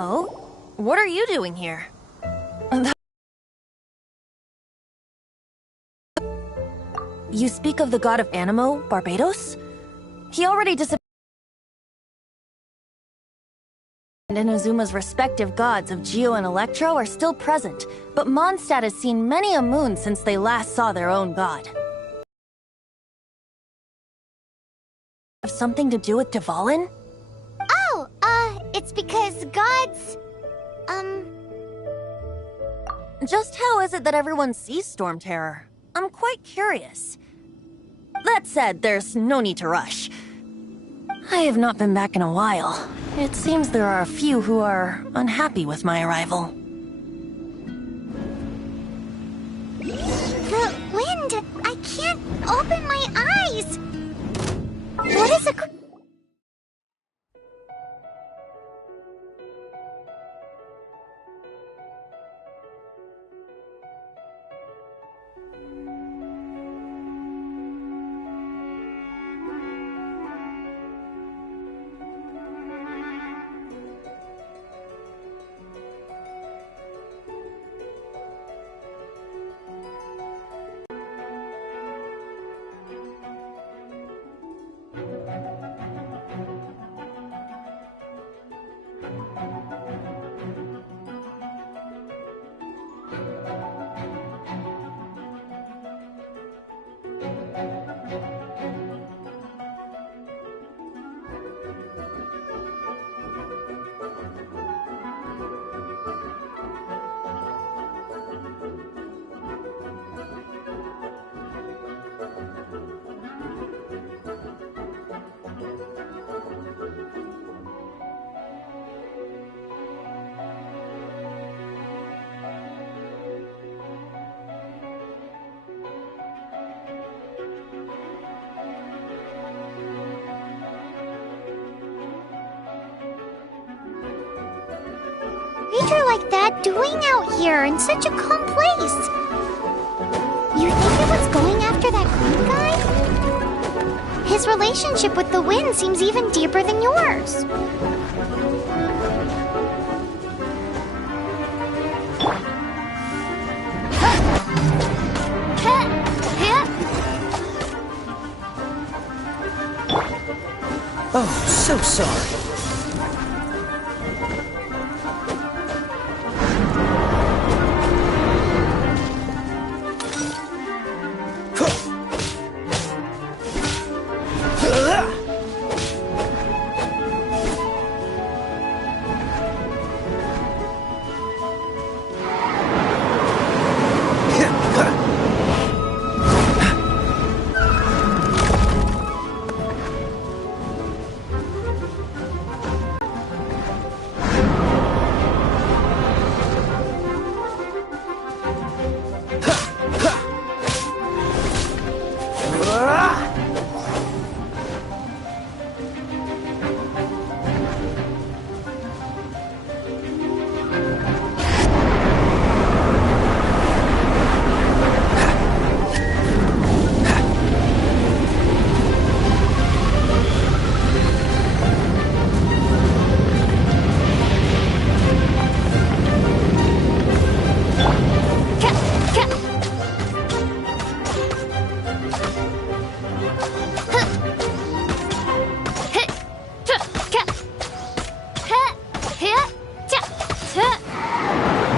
Oh? What are you doing here? You speak of the god of Animo, Barbados? He already disappeared. And Inazuma's respective gods of Geo and Electro are still present, but Mondstadt has seen many a moon since they last saw their own god. Have something to do with Dvalin? Oh, it's because gods... Just how is it that everyone sees Storm Terror? I'm quite curious. That said, there's no need to rush. I have not been back in a while. It seems there are a few who are unhappy with my arrival. The wind! I can't open my eyes! What is a... creature like that doing out here in such a calm place? You think it was going after that green guy? His relationship with the wind seems even deeper than yours. Oh, so sorry.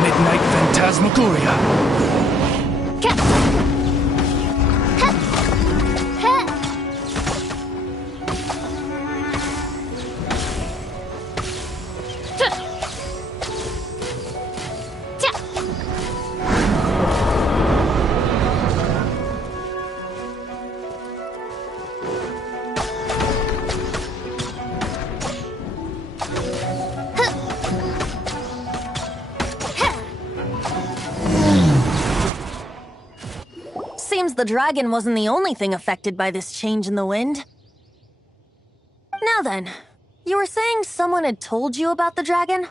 Midnight Phantasmagoria. Seems the dragon wasn't the only thing affected by this change in the wind. Now then, you were saying someone had told you about the dragon?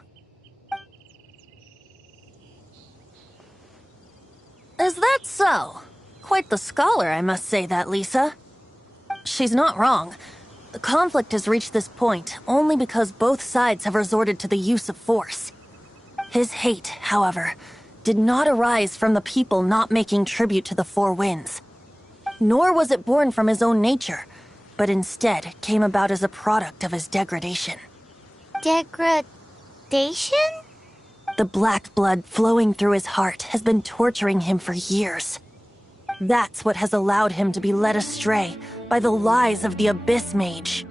Is that so? Quite the scholar, I must say that, Lisa. She's not wrong. The conflict has reached this point only because both sides have resorted to the use of force. His hate, however, did not arise from the people not making tribute to the Four Winds. Nor was it born from his own nature, but instead came about as a product of his degradation. Degradation? The black blood flowing through his heart has been torturing him for years. That's what has allowed him to be led astray by the lies of the Abyss Mage.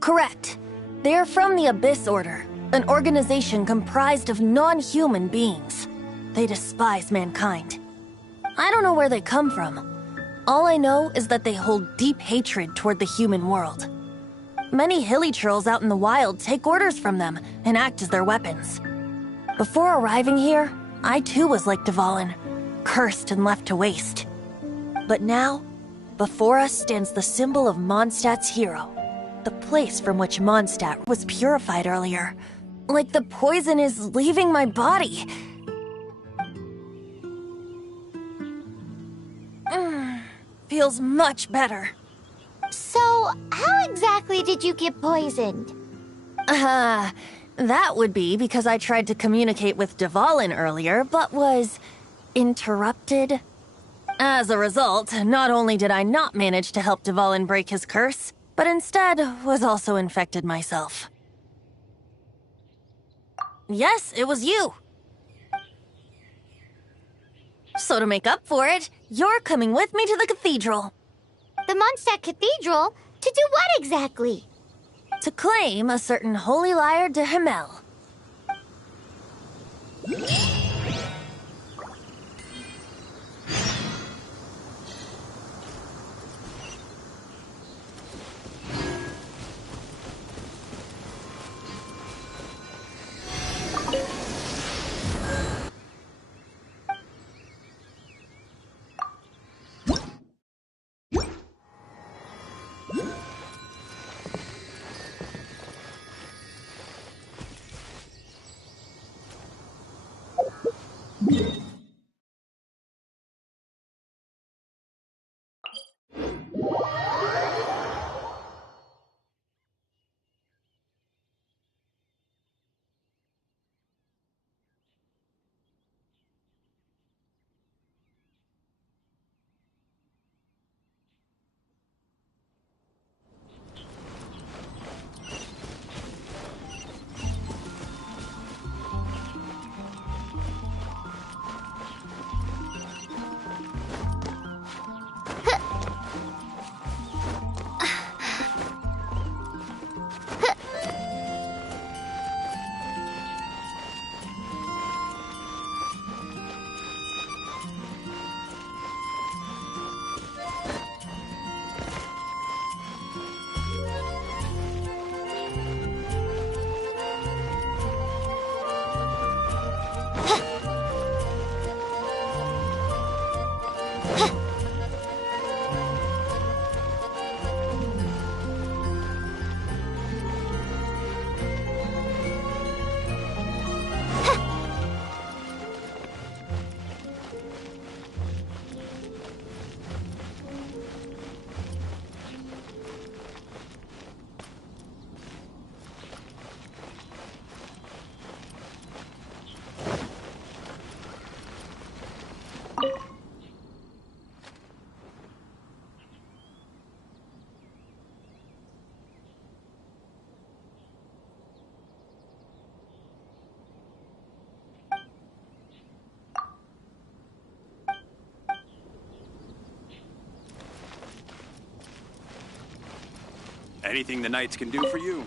Correct. They are from the Abyss Order, an organization comprised of non-human beings. They despise mankind. I don't know where they come from. All I know is that they hold deep hatred toward the human world. Many hilly trolls out in the wild take orders from them and act as their weapons. Before arriving here, I too was like Dvalin, cursed and left to waste. But now, before us stands the symbol of Mondstadt's hero, the place from which Mondstadt was purified earlier. Like the poison is leaving my body. Feels much better. So, how exactly did you get poisoned? That would be because I tried to communicate with Dvalin earlier, but was interrupted. As a result, not only did I not manage to help Dvalin break his curse, but instead was also infected myself. Yes, it was you. So to make up for it, you're coming with me to the cathedral. The Mondstadt Cathedral? To do what exactly? To claim a certain holy lyre de Himmel. Anything the Knights can do for you.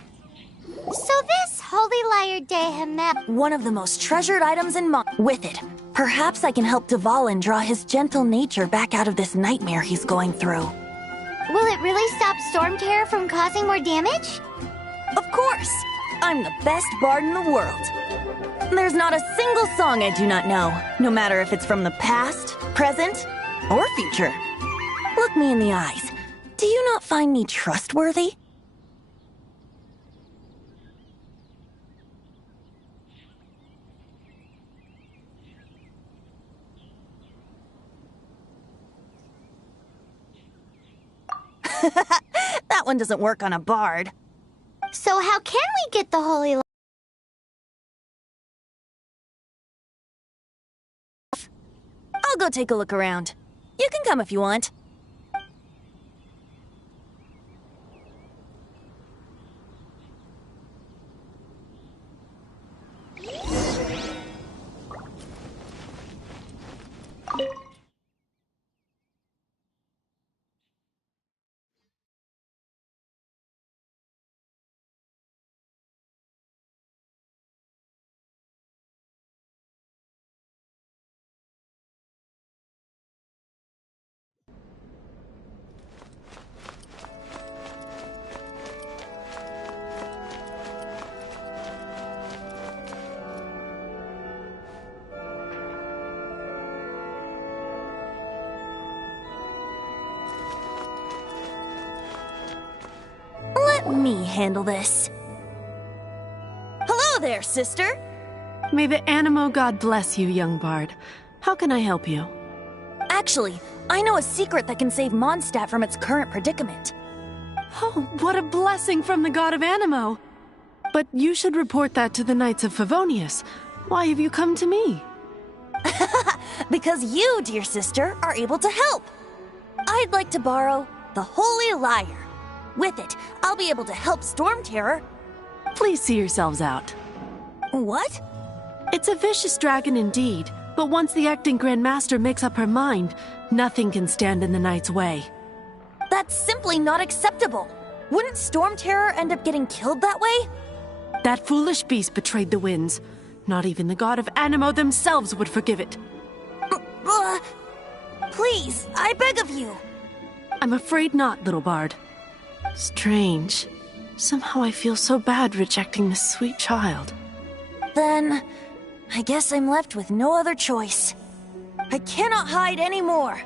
So this holy lyre de Himmel... One of the most treasured items in With it, perhaps I can help Dvalin draw his gentle nature back out of this nightmare he's going through. Will it really stop Storm Terror from causing more damage? Of course! I'm the best bard in the world. There's not a single song I do not know, no matter if it's from the past, present, or future. Look me in the eyes. Do you not find me trustworthy? That one doesn't work on a bard. So how can we get the holy light? I'll go take a look around. You can come if you want. Let me handle this. Hello there, sister! May the Animo God bless you, young bard. How can I help you? Actually, I know a secret that can save Mondstadt from its current predicament. Oh, what a blessing from the god of Animo! But you should report that to the Knights of Favonius. Why have you come to me? Because you, dear sister, are able to help. I'd like to borrow the Holy Lyre. With it, I'll be able to help Storm Terror. Please see yourselves out. What? It's a vicious dragon indeed, but once the acting Grand Master makes up her mind, nothing can stand in the Knight's way. That's simply not acceptable. Wouldn't Storm Terror end up getting killed that way? That foolish beast betrayed the winds. Not even the god of Animo themselves would forgive it. Please, I beg of you. I'm afraid not, little bard. Strange. Somehow I feel so bad rejecting this sweet child. Then, I guess I'm left with no other choice. I cannot hide anymore.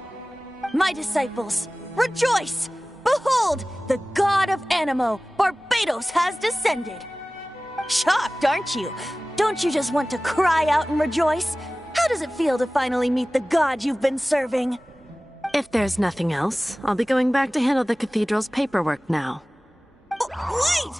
My disciples, rejoice! Behold, the god of Animo, Barbados, has descended. Shocked, aren't you? Don't you just want to cry out and rejoice? How does it feel to finally meet the god you've been serving? If there's nothing else, I'll be going back to handle the cathedral's paperwork now. Wait!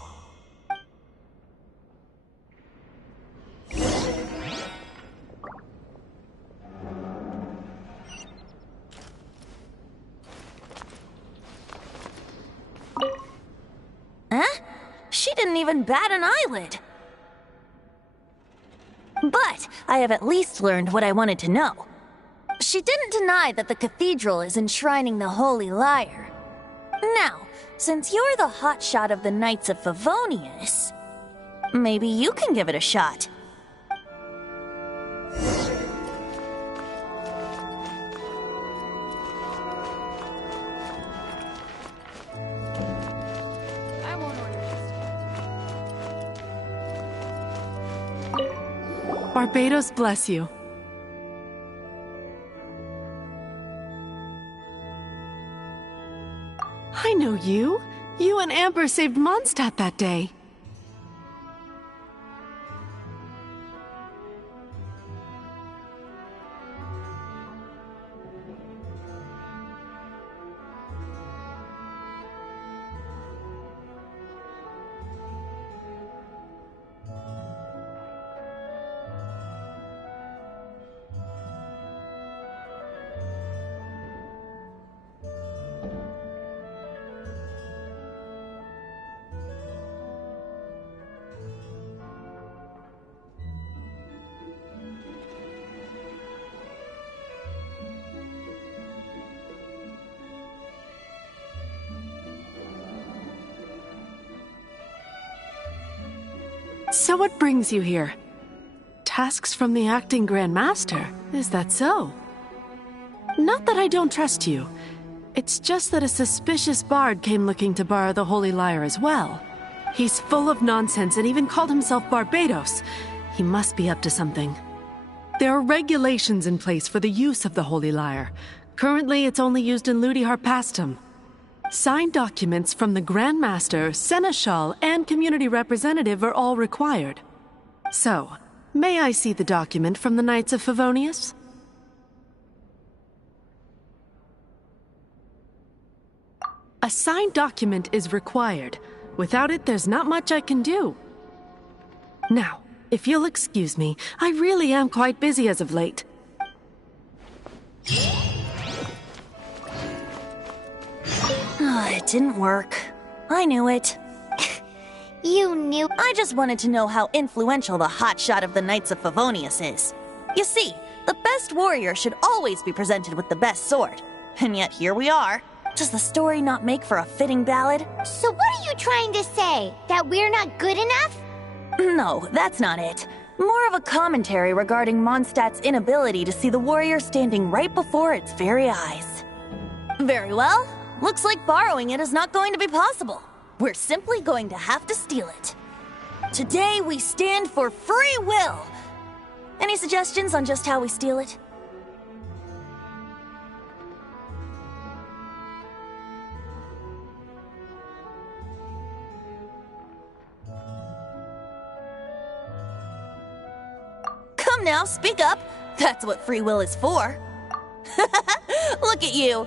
Huh? She didn't even bat an eyelid. But I have at least learned what I wanted to know. She didn't deny that the cathedral is enshrining the Holy Lyre. Now, since you're the hotshot of the Knights of Favonius, maybe you can give it a shot. I won't order this. Barbados bless you. I know you. You and Amber saved Mondstadt that day. So what brings you here? Tasks from the acting Grand Master, is that so? Not that I don't trust you. It's just that a suspicious bard came looking to borrow the Holy Lyre as well. He's full of nonsense and even called himself Barbados. He must be up to something. There are regulations in place for the use of the Holy Lyre. Currently, it's only used in Ludi Harpastum. Signed documents from the Grand Master, Seneschal, and Community Representative are all required. So, may I see the document from the Knights of Favonius? A signed document is required. Without it, there's not much I can do. Now, if you'll excuse me, I really am quite busy as of late. It didn't work. I knew it. You knew. I just wanted to know how influential the hotshot of the Knights of Favonius is. You see, the best warrior should always be presented with the best sword. And yet here we are. Does the story not make for a fitting ballad? So what are you trying to say? That we're not good enough? No, that's not it. More of a commentary regarding Mondstadt's inability to see the warrior standing right before its very eyes. Very well. Looks like borrowing it is not going to be possible. We're simply going to have to steal it. Today we stand for free will. Any suggestions on just how we steal it? Come now, speak up. That's what free will is for. Look at you.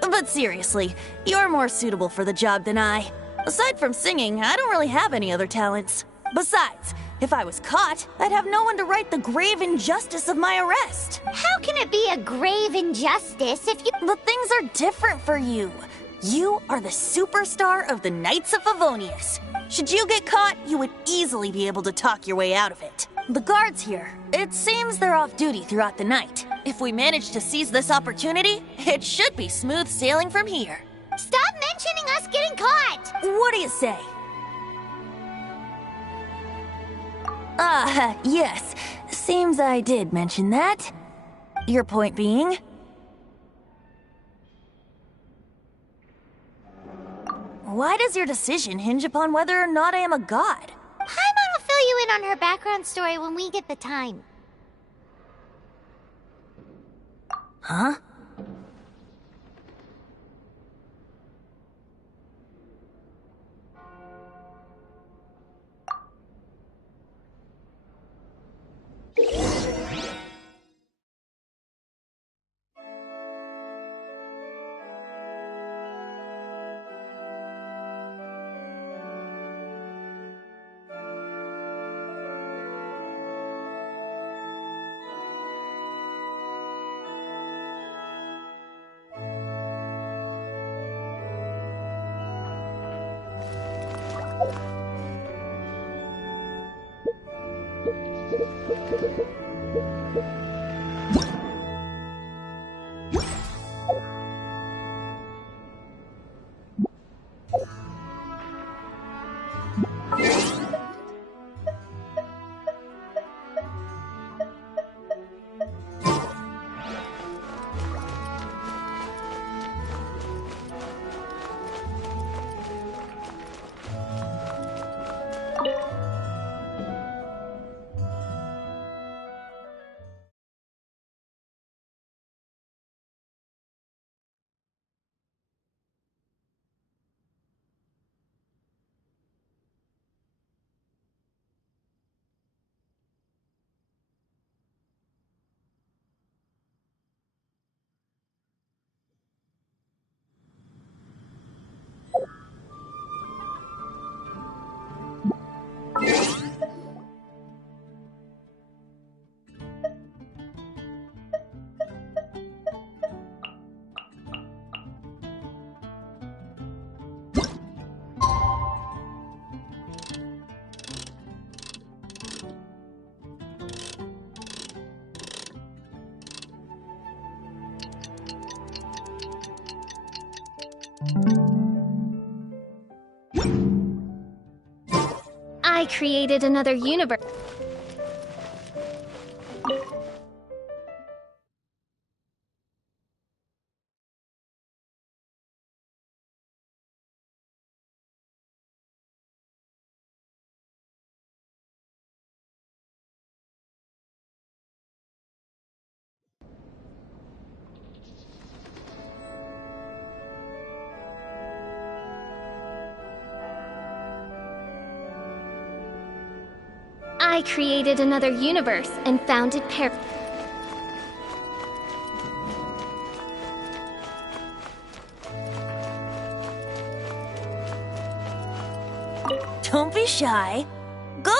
But seriously, you're more suitable for the job than I. Aside from singing, I don't really have any other talents. Besides, if I was caught, I'd have no one to right the grave injustice of my arrest. How can it be a grave injustice if you... But things are different for you. You are the superstar of the Knights of Favonius. Should you get caught, you would easily be able to talk your way out of it. The guards here, it seems they're off duty throughout the night. If we manage to seize this opportunity, it should be smooth sailing from here. Stop mentioning us getting caught! What do you say? Yes. Seems I did mention that. Your point being? Why does your decision hinge upon whether or not I am a god? Paimon will fill you in on her background story when we get the time. Huh? I created another universe. I created another universe and founded Don't be shy. Go!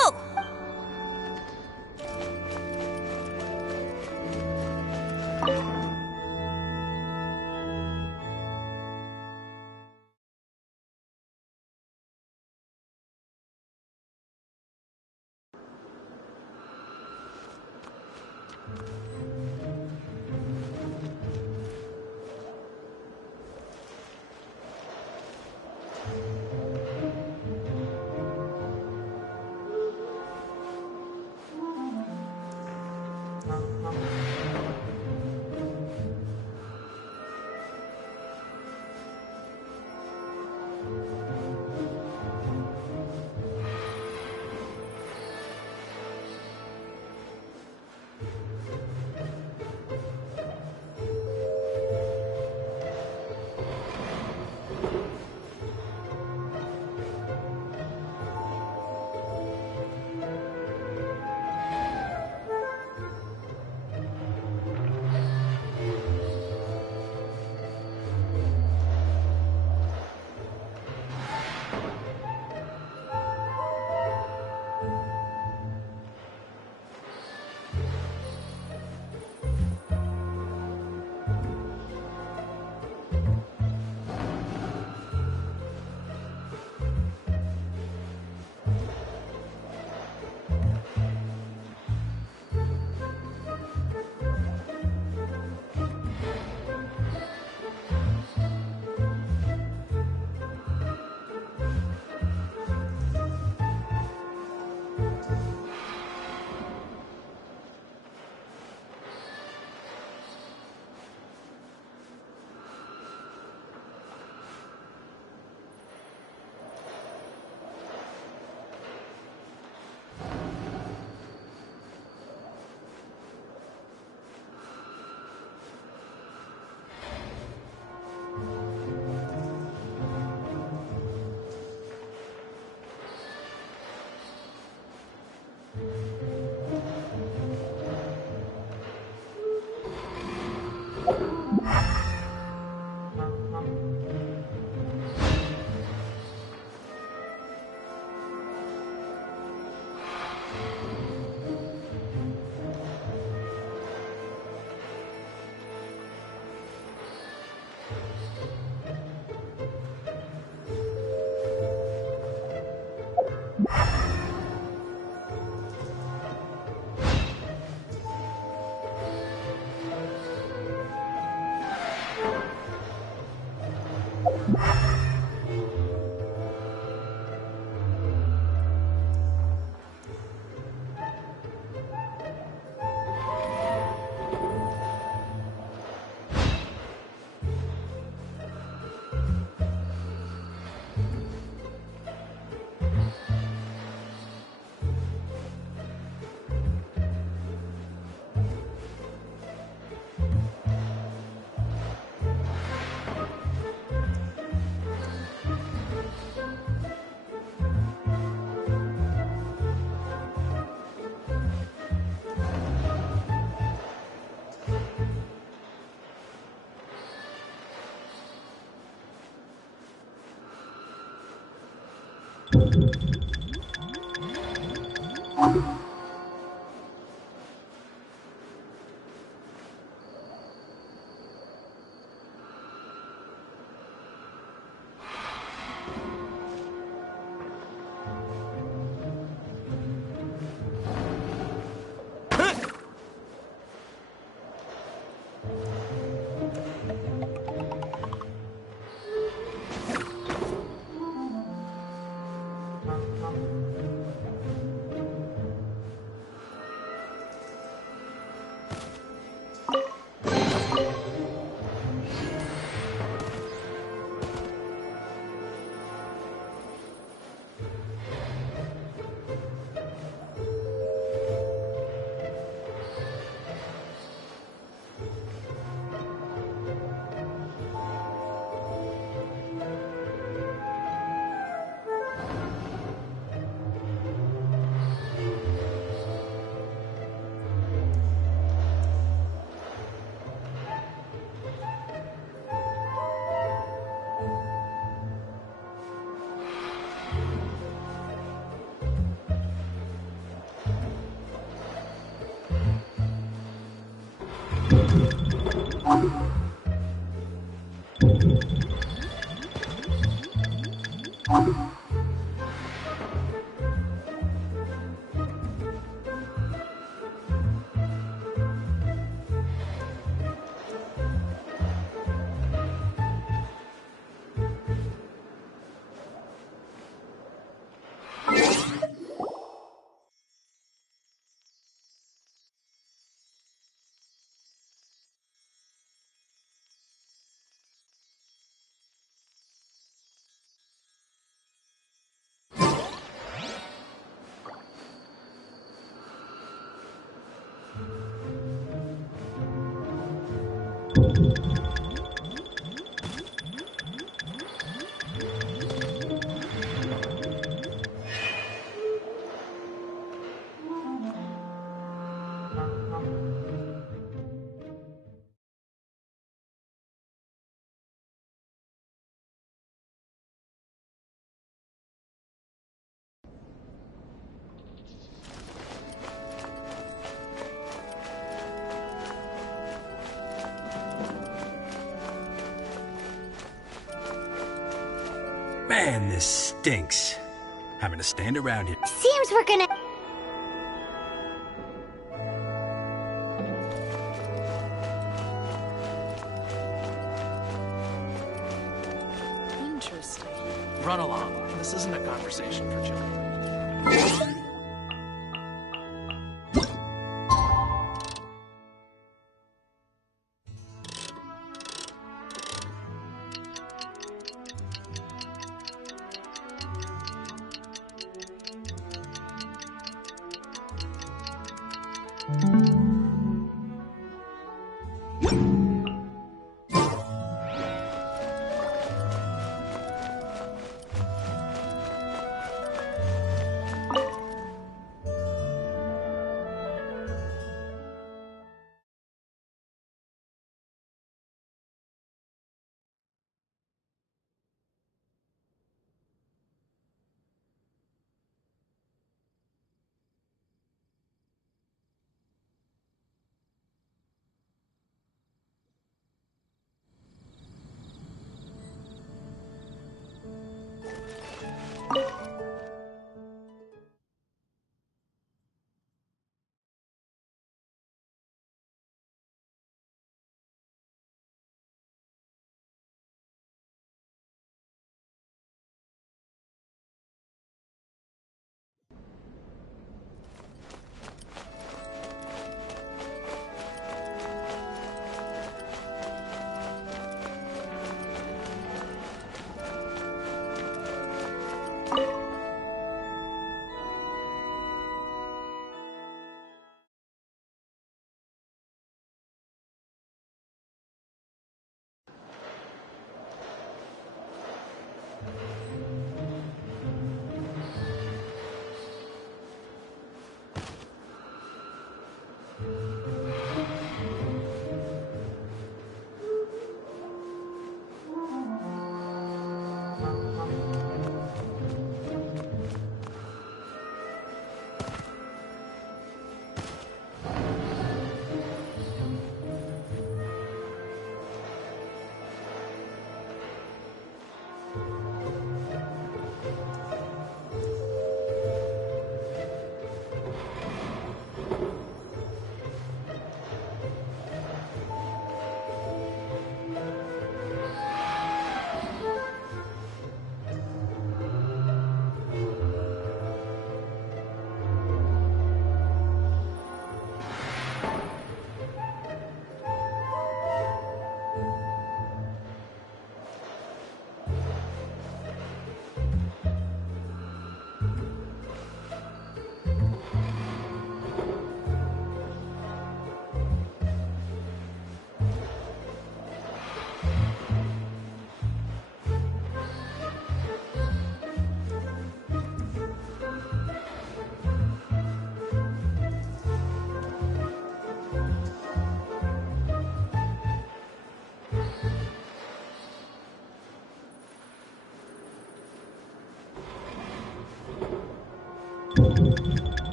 Man, this stinks. Having to stand around here. Seems we're gonna... Interesting. Run along. This isn't a conversation for children.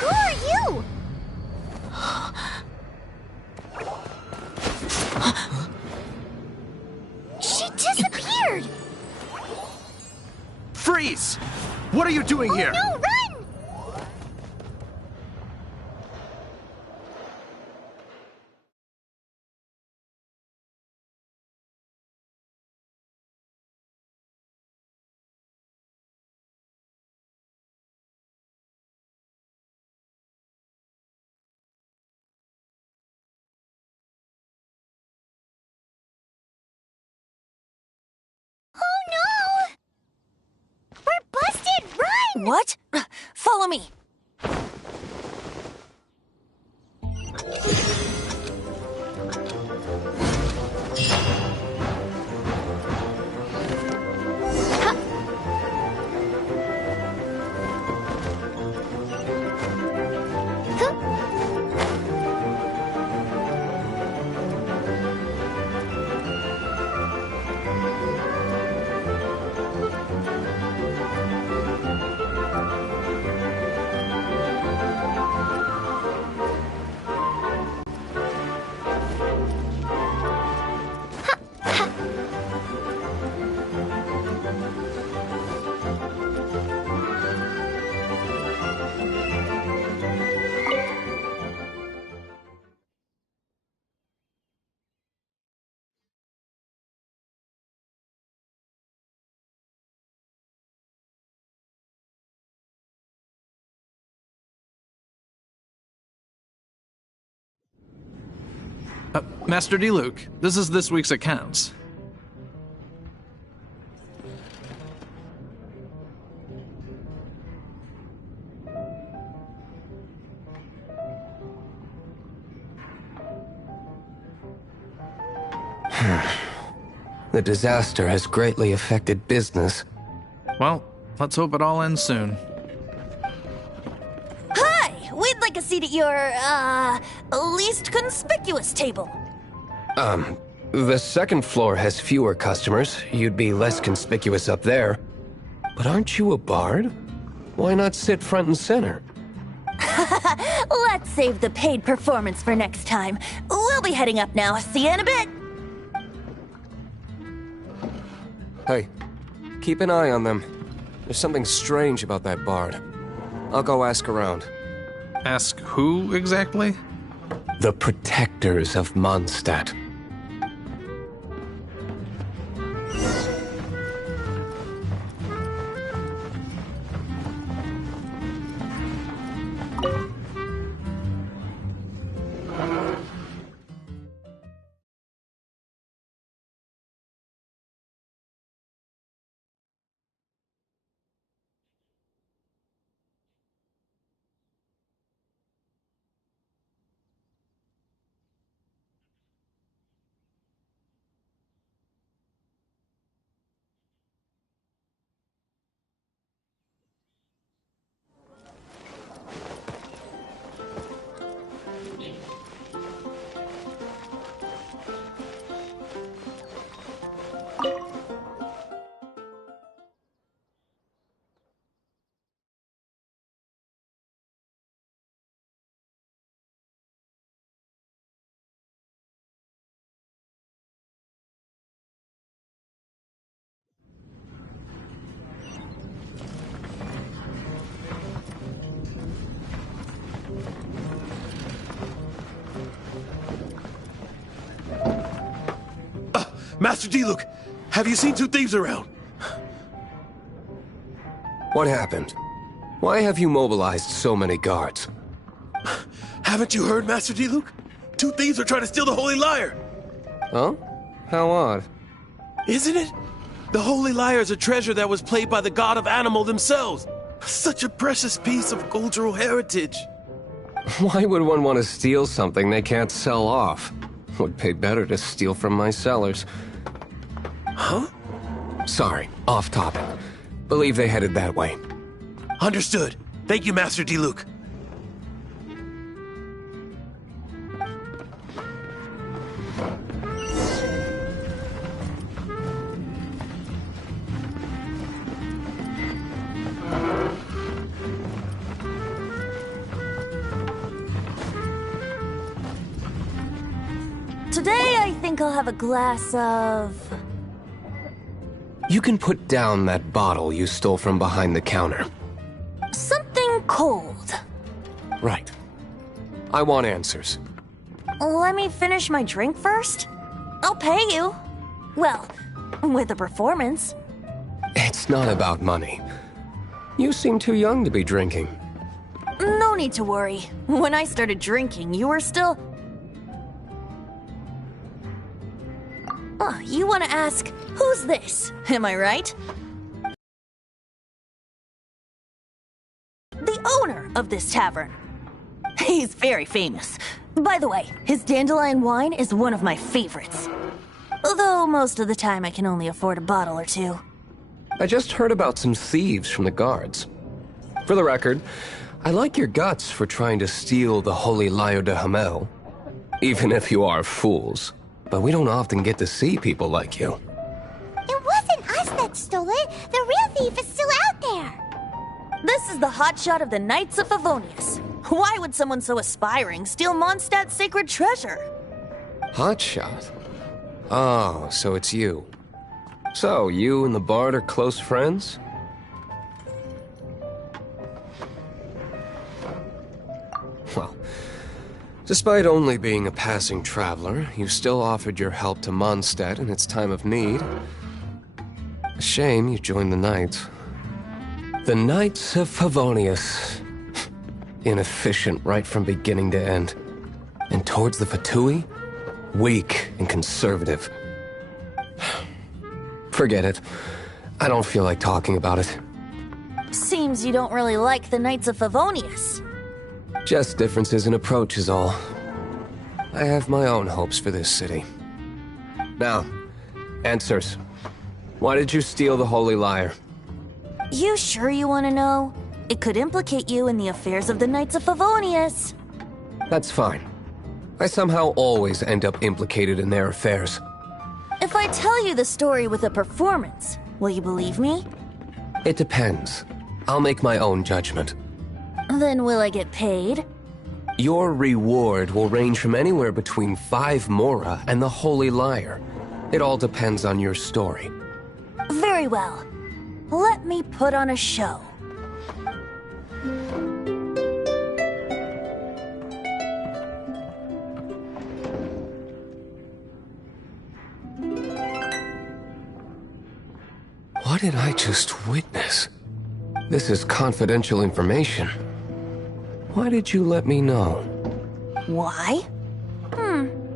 Who are you? She disappeared! Freeze! What are you doing here? No, run! Oh no! What? Follow me. Master D-Luke, this is this week's accounts. The disaster has greatly affected business. Well, let's hope it all ends soon. Hi! We'd like a seat at your, least conspicuous table. The second floor has fewer customers. You'd be less conspicuous up there. But aren't you a bard? Why not sit front and center? Let's save the paid performance for next time. We'll be heading up now. See you in a bit. Hey, keep an eye on them. There's something strange about that bard. I'll go ask around. Ask who exactly? The protectors of Mondstadt. Master D-Luke, have you seen two thieves around? What happened? Why have you mobilized so many guards? Haven't you heard, Master D-Luke? Two thieves are trying to steal the Holy Lyre. Huh? How odd. Isn't it? The Holy Lyre is a treasure that was played by the god of animal themselves. Such a precious piece of cultural heritage. Why would one want to steal something they can't sell off? Would pay better to steal from my sellers. Huh? Sorry, off topic. Believe they headed that way. Understood. Thank you, Master D-Luke. Today, I think I'll have a glass of... You can put down that bottle you stole from behind the counter. something cold. Right. I want answers. Let me finish my drink first. I'll pay you. Well, with a performance. It's not about money. You seem too young to be drinking. No need to worry. When I started drinking, you were still... Oh, you want to ask, who's this? Am I right? the owner of this tavern. He's very famous. By the way, his dandelion wine is one of my favorites. Although most of the time I can only afford a bottle or two. I just heard about some thieves from the guards. For the record, I like your guts for trying to steal the Holy Lyre de Hamel. Even if you are fools. But we don't often get to see people like you. It wasn't us that stole it. The real thief is still out there. This is the hotshot of the Knights of Favonius. Why would someone so aspiring steal Mondstadt's sacred treasure? Hotshot? Oh, so it's you. So, you and the Bard are close friends? Well, despite only being a passing traveler, you still offered your help to Mondstadt in its time of need. A shame you joined the Knights. The Knights of Favonius. Inefficient right from beginning to end. And towards the Fatui, weak and conservative. Forget it. I don't feel like talking about it. Seems you don't really like the Knights of Favonius. Just differences in approach is all. I have my own hopes for this city. Now, answers. Why did you steal the Holy Lyre? You sure you want to know? It could implicate you in the affairs of the Knights of Favonius. That's fine. I somehow always end up implicated in their affairs. If I tell you the story with a performance, will you believe me? It depends. I'll make my own judgment. Then will I get paid? Your reward will range from anywhere between 5 Mora and the Holy Lyre. It all depends on your story. Very well. Let me put on a show. What did I just witness? This is confidential information. Why did you let me know? Why?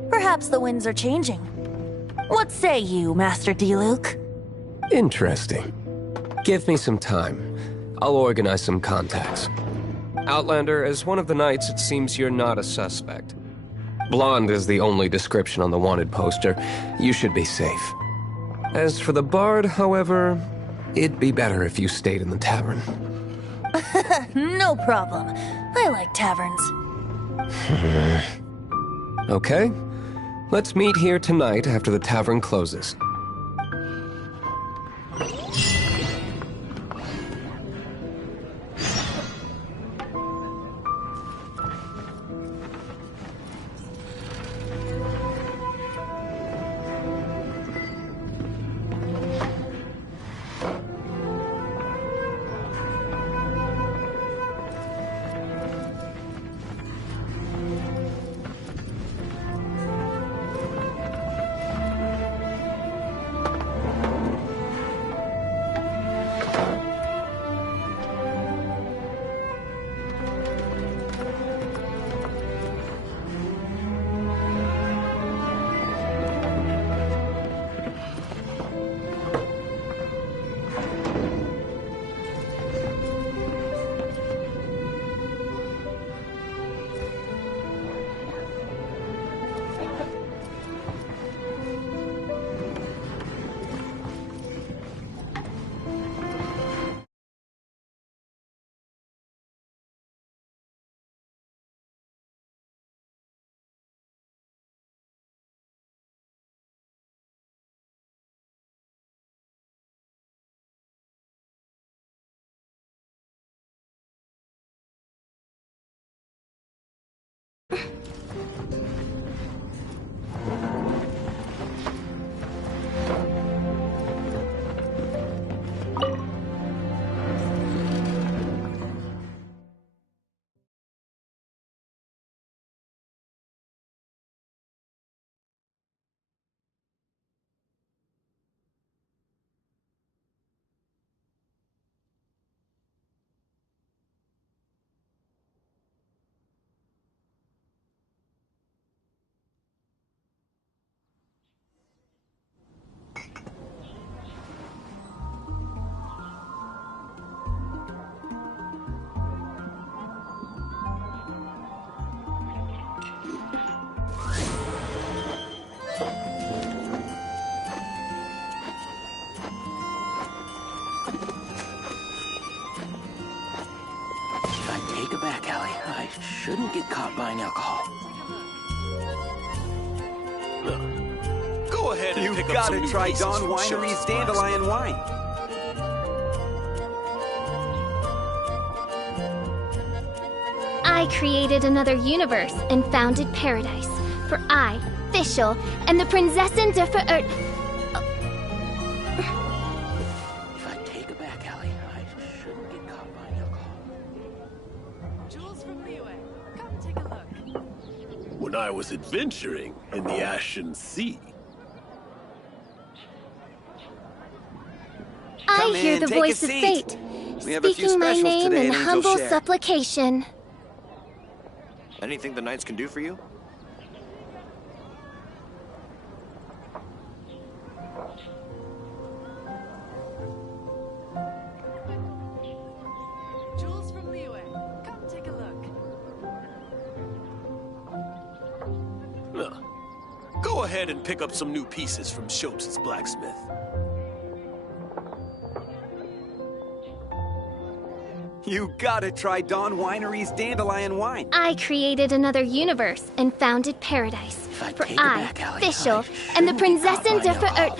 Perhaps the winds are changing. What say you, Master Diluc? Interesting. Give me some time. I'll organize some contacts. Outlander, as one of the knights, it seems you're not a suspect. Blonde is the only description on the wanted poster. You should be safe. As for the Bard, however, it'd be better if you stayed in the tavern. No problem. I like taverns. Okay. Let's meet here tonight after the tavern closes. take it back, Allie. I shouldn't get caught buying alcohol. Go ahead and pick up some new try pieces Dawn from Winery's Schultz's Dandelion Wine. I created another universe and founded paradise. For I, Fischl, am the Prinzessin der Verirrten. If I take it back, Allie, I shouldn't get caught buying alcohol. Jules from Liyue, come take a look. When I was adventuring in the Ashen Sea. I Come hear in, the take a voice of seat. fate, We have a few speaking my specials name today, in and Angel humble share. supplication. Anything the Knights can do for you? Jules from Liyue, come take a look. Go ahead and pick up some new pieces from Schultz's blacksmith. You gotta try Dawn Winery's Dandelion Wine. I created another universe and founded paradise. If I For take it I, back, Allie, Fischl, I am the shouldn't get caught Prinzessin der buying alcohol. Verirrten.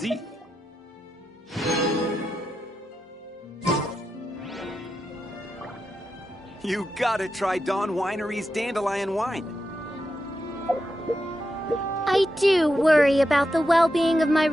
See? You gotta try Dawn Winery's Dandelion Wine. I do worry about the well-being of my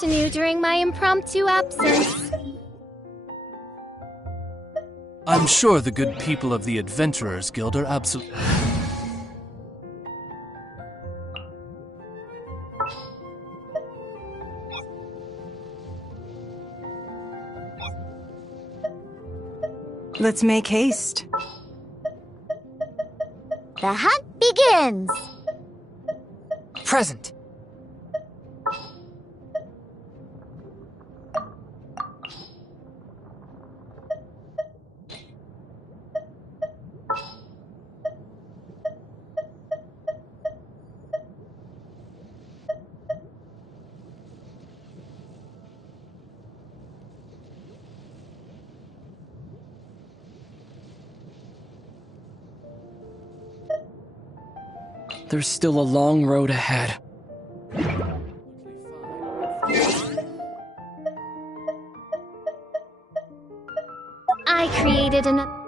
what's new during my impromptu absence. I'm sure the good people of the Adventurers Guild are absolutely... Let's make haste. The hunt begins! Present. There's still a long road ahead. I created an...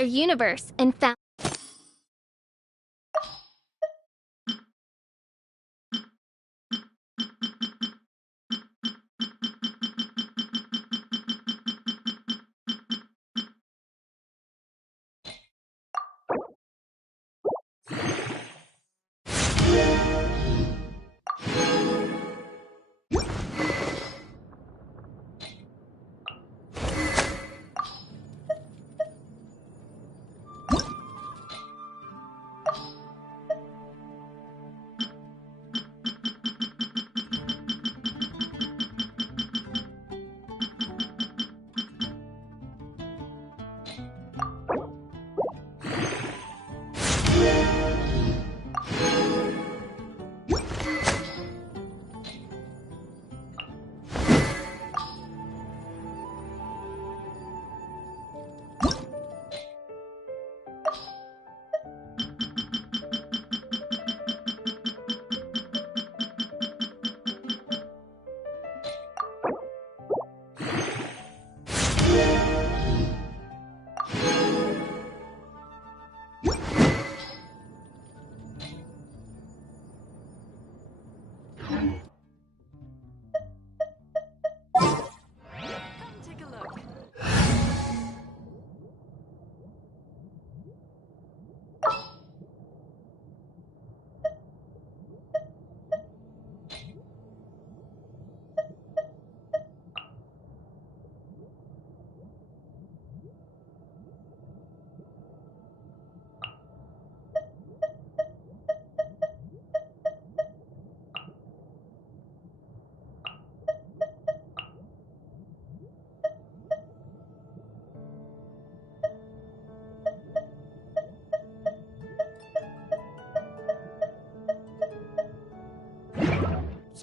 their universe and found...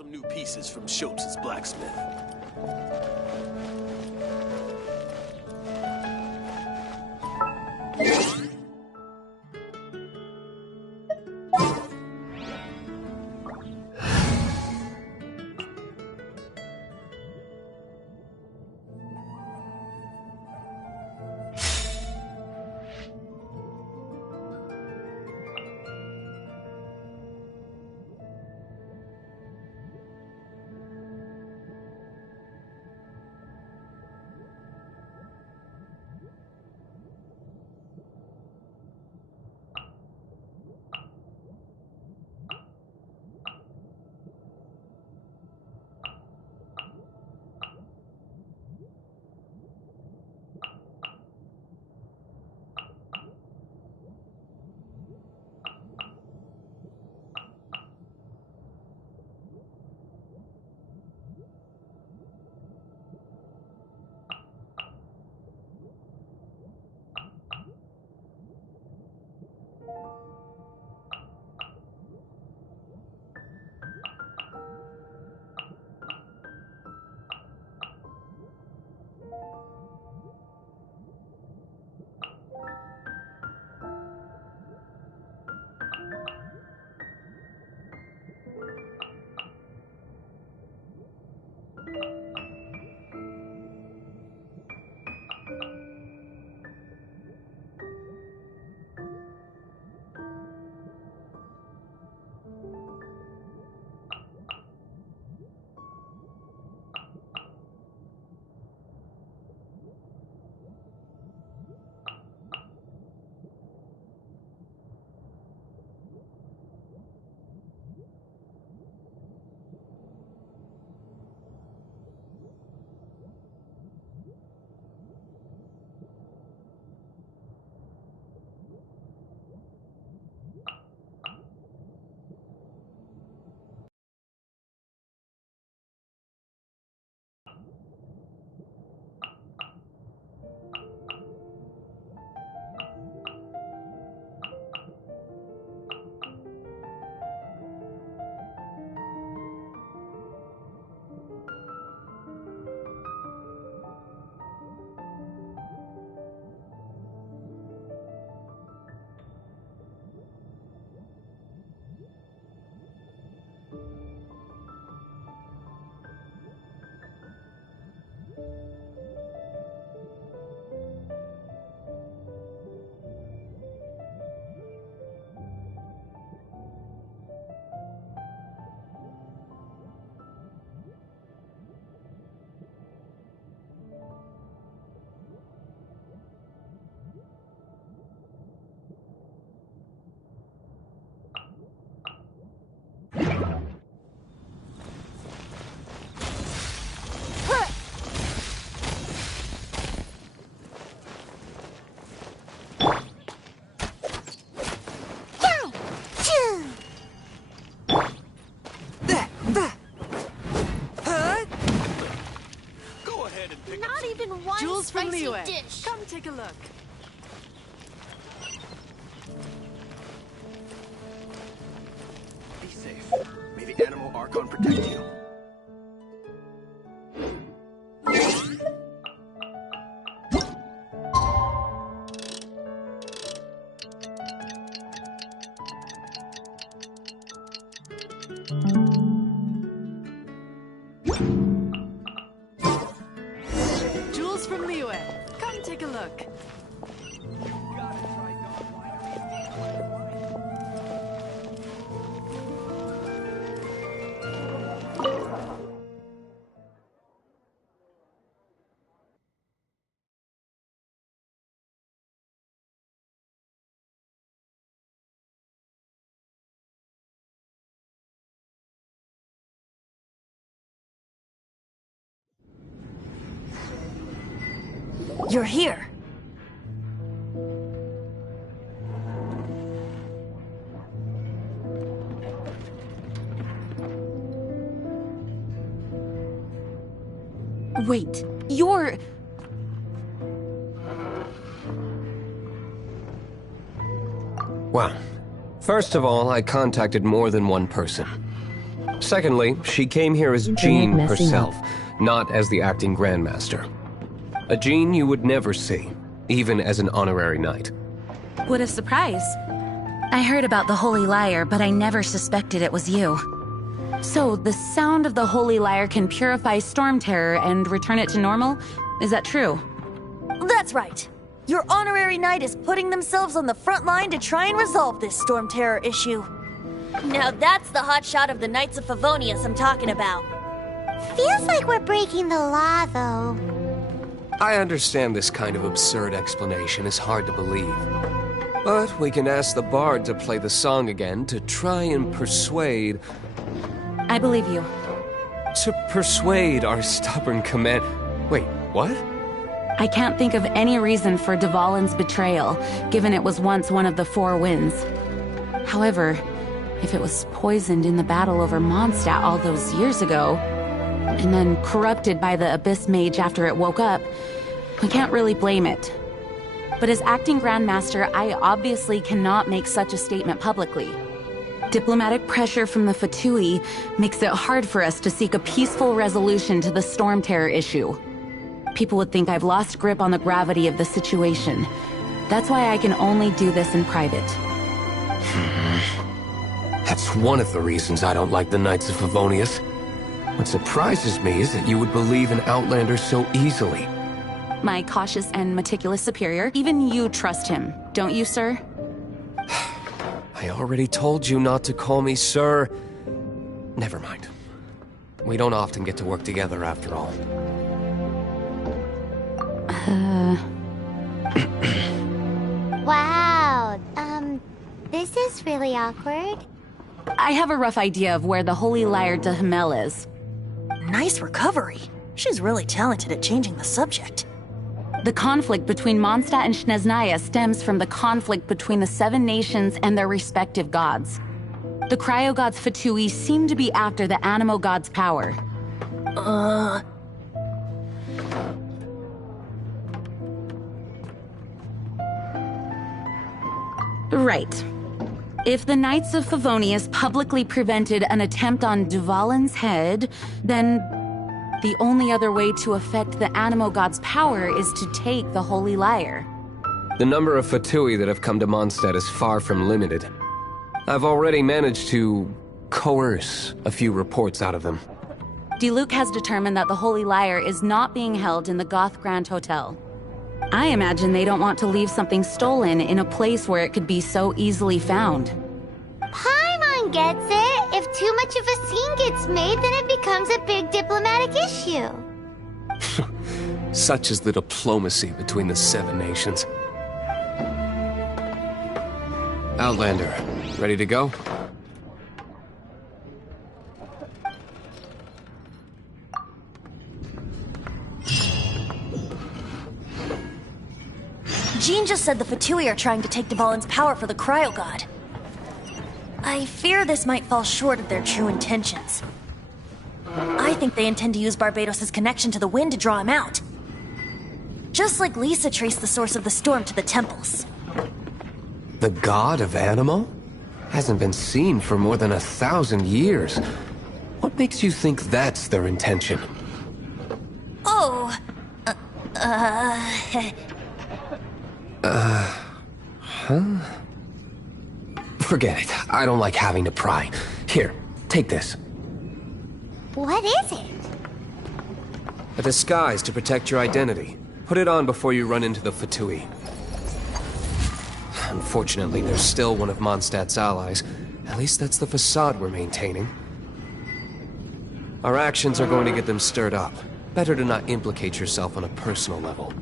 some new pieces from Schultz's blacksmith. Jules from spicy Liyue. dish. Come take a look. Be safe. May the animal Archon protect you. Jules from Liyue. Come take a look. You're here. Wait, you're... Well, first of all, I contacted more than one person. Secondly, she came here as Jean herself, not as the acting Grandmaster. A Jean you would never see, even as an honorary knight. What a surprise. I heard about the Holy Lyre, but I never suspected it was you. So, the sound of the Holy Lyre can purify Storm Terror and return it to normal? Is that true? That's right. Your honorary knight is putting themselves on the front line to try and resolve this Storm Terror issue. Now that's the hotshot of the Knights of Favonius I'm talking about. Feels like we're breaking the law, though. I understand this kind of absurd explanation is hard to believe. But we can ask the bard to play the song again to try and persuade... I believe you. To persuade our stubborn command... Wait, what? I can't think of any reason for Dvalin's betrayal, given it was once one of the Four Winds. However, if it was poisoned in the battle over Mondstadt all those years ago, and then corrupted by the Abyss Mage after it woke up, we can't really blame it. But as acting Grandmaster, I obviously cannot make such a statement publicly. Diplomatic pressure from the Fatui makes it hard for us to seek a peaceful resolution to the Storm Terror issue. People would think I've lost grip on the gravity of the situation. That's why I can only do this in private. That's one of the reasons I don't like the Knights of Favonius. What surprises me is that you would believe in Outlanders so easily. My cautious and meticulous superior, even you trust him, don't you, sir? I already told you not to call me sir. Never mind. We don't often get to work together after all. Wow, this is really awkward. I have a rough idea of where the Holy Lyre de Himmel is. Nice recovery. She's really talented at changing the subject. The conflict between Mondstadt and Snezhnaya stems from the conflict between the Seven Nations and their respective gods. The Cryo-Gods Fatui seem to be after the Animo God's power. Right. If the Knights of Favonius publicly prevented an attempt on Dvalin's head, then the only other way to affect the Animo God's power is to take the Holy Lyre. The number of Fatui that have come to Mondstadt is far from limited. I've already managed to coerce a few reports out of them. Diluc has determined that the Holy Lyre is not being held in the Goth Grand Hotel. I imagine they don't want to leave something stolen in a place where it could be so easily found. Paimon gets it. If too much of a scene gets made, then it becomes a big diplomatic issue. Such is the diplomacy between the Seven Nations. Outlander, ready to go? Jean just said the Fatui are trying to take Dvalin's power for the Cryo God. I fear this might fall short of their true intentions. I think they intend to use Barbados' connection to the wind to draw him out. Just like Lisa traced the source of the storm to the temples. The god of Animo? Hasn't been seen for more than 1,000 years. What makes you think that's their intention? Oh, Huh? Forget it. I don't like having to pry. Here, take this. What is it? A disguise to protect your identity. Put it on before you run into the Fatui. Unfortunately, there's still one of Mondstadt's allies. At least that's the facade we're maintaining. Our actions are going to get them stirred up. Better to not implicate yourself on a personal level.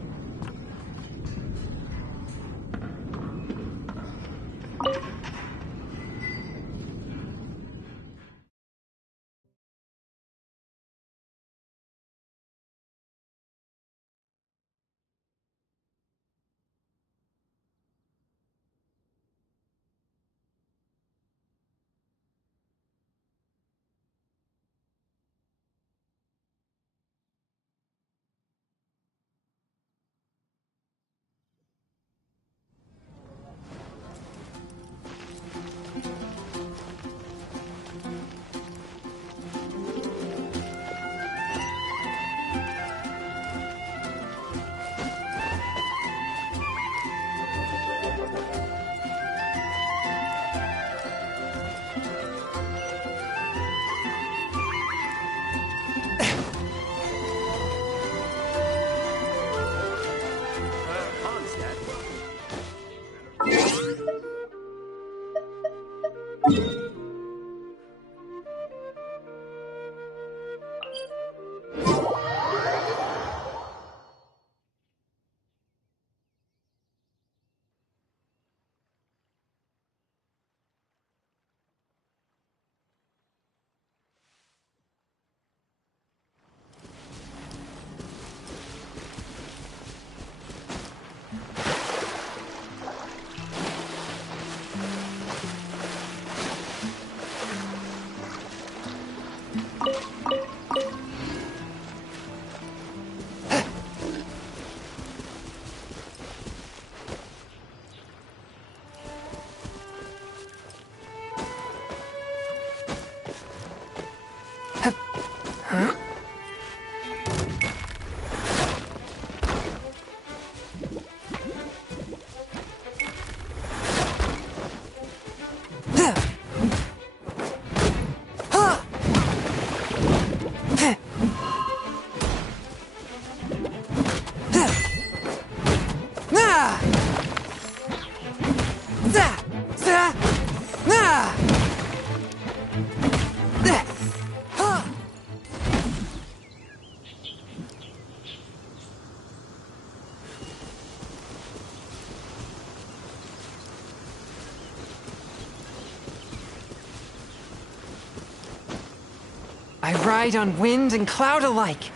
I ride on wind and cloud alike.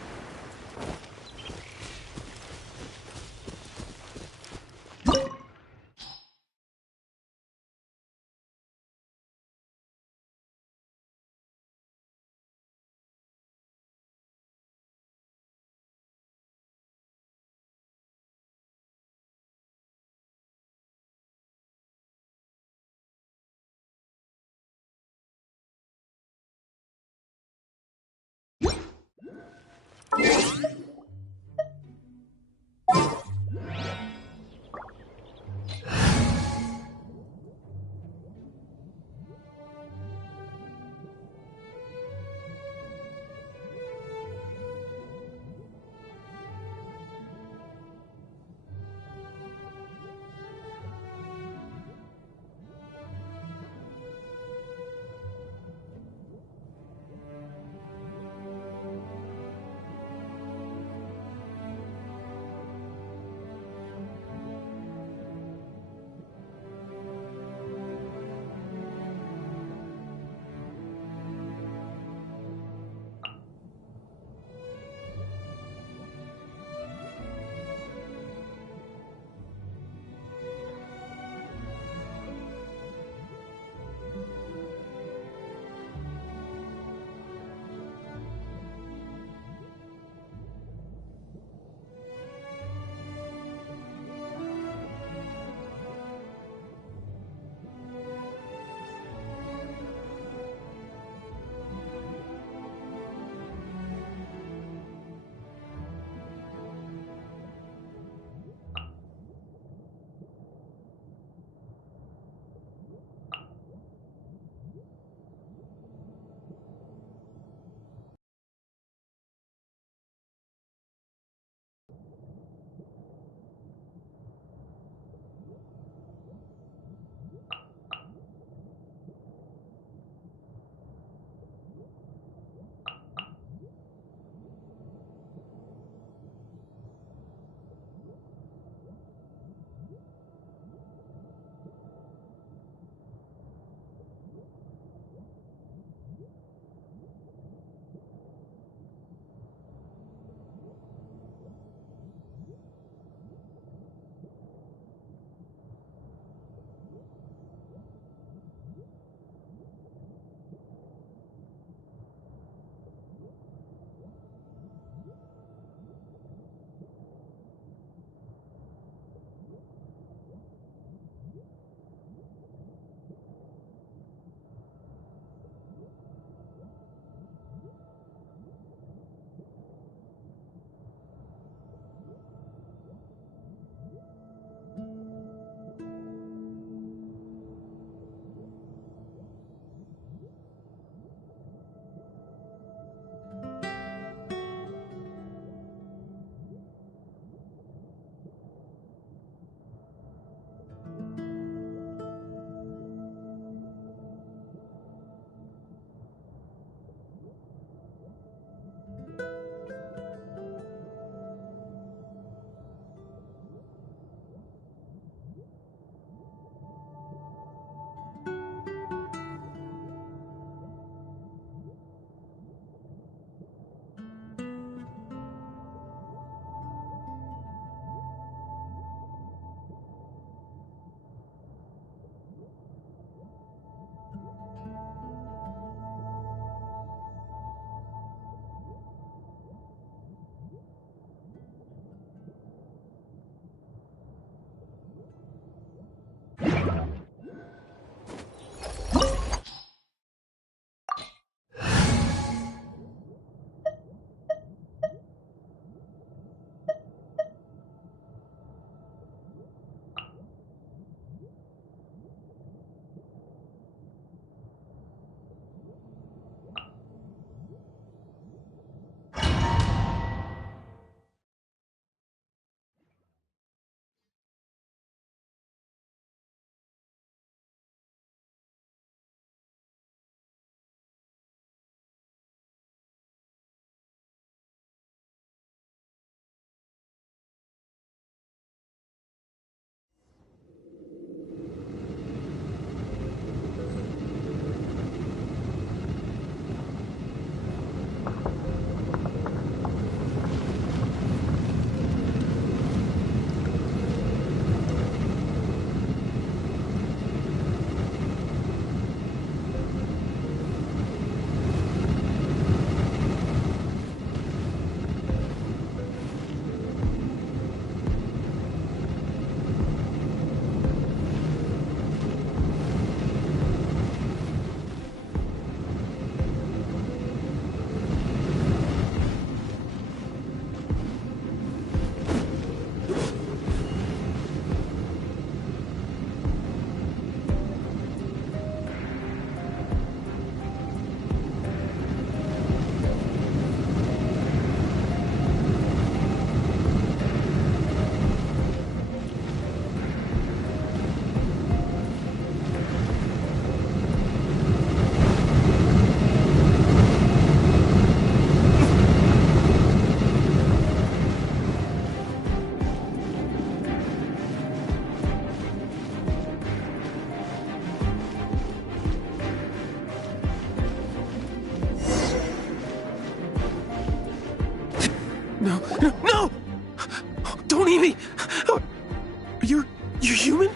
You're human?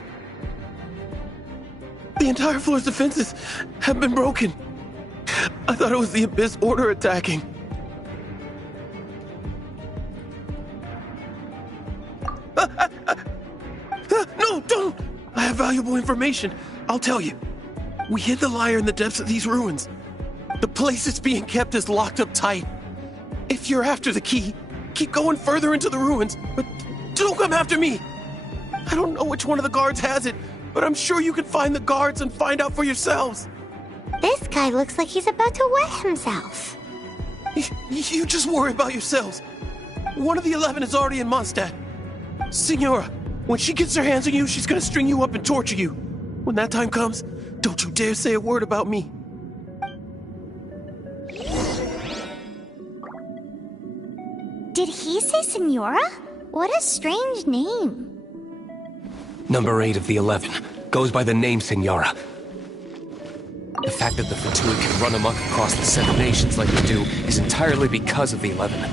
The entire floor's defenses have been broken. I thought it was the Abyss Order attacking. No, don't! I have valuable information. I'll tell you. We hid the lyre in the depths of these ruins. The place it's being kept is locked up tight. If you're after the key, keep going further into the ruins, but don't come after me. I don't know which one of the guards has it, but I'm sure you can find the guards and find out for yourselves. This guy looks like he's about to wet himself. You just worry about yourselves. One of the 11 is already in Mondstadt. Signora, when she gets her hands on you, she's gonna string you up and torture you. When that time comes, don't you dare say a word about me. Did he say Senora? What a strange name. Number 8 of the 11 goes by the name Senora. The fact that the Fatui can run amok across the 7 nations like they do is entirely because of the 11.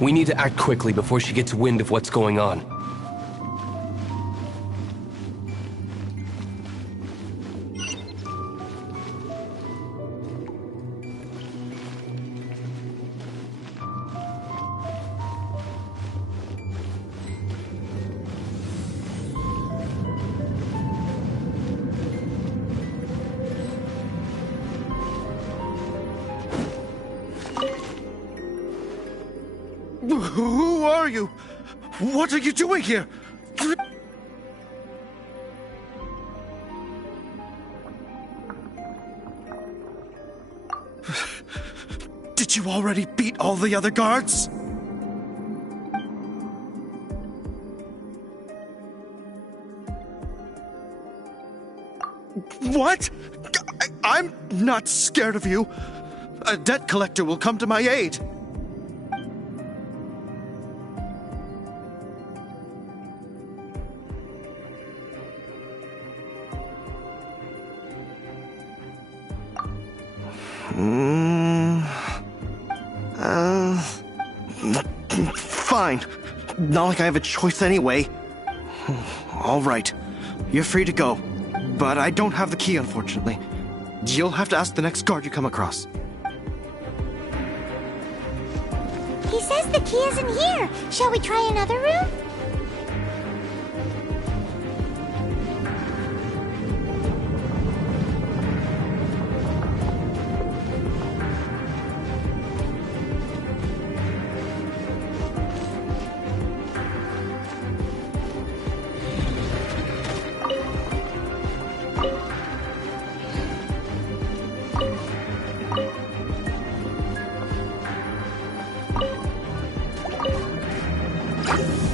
We need to act quickly before she gets wind of what's going on. Who are you? What are you doing here? Did you already beat all the other guards? What? I'm not scared of you. A debt collector will come to my aid. Fine. Not like I have a choice anyway. All right. You're free to go. But I don't have the key, unfortunately. You'll have to ask the next guard you come across. He says the key isn't here. Shall we try another room?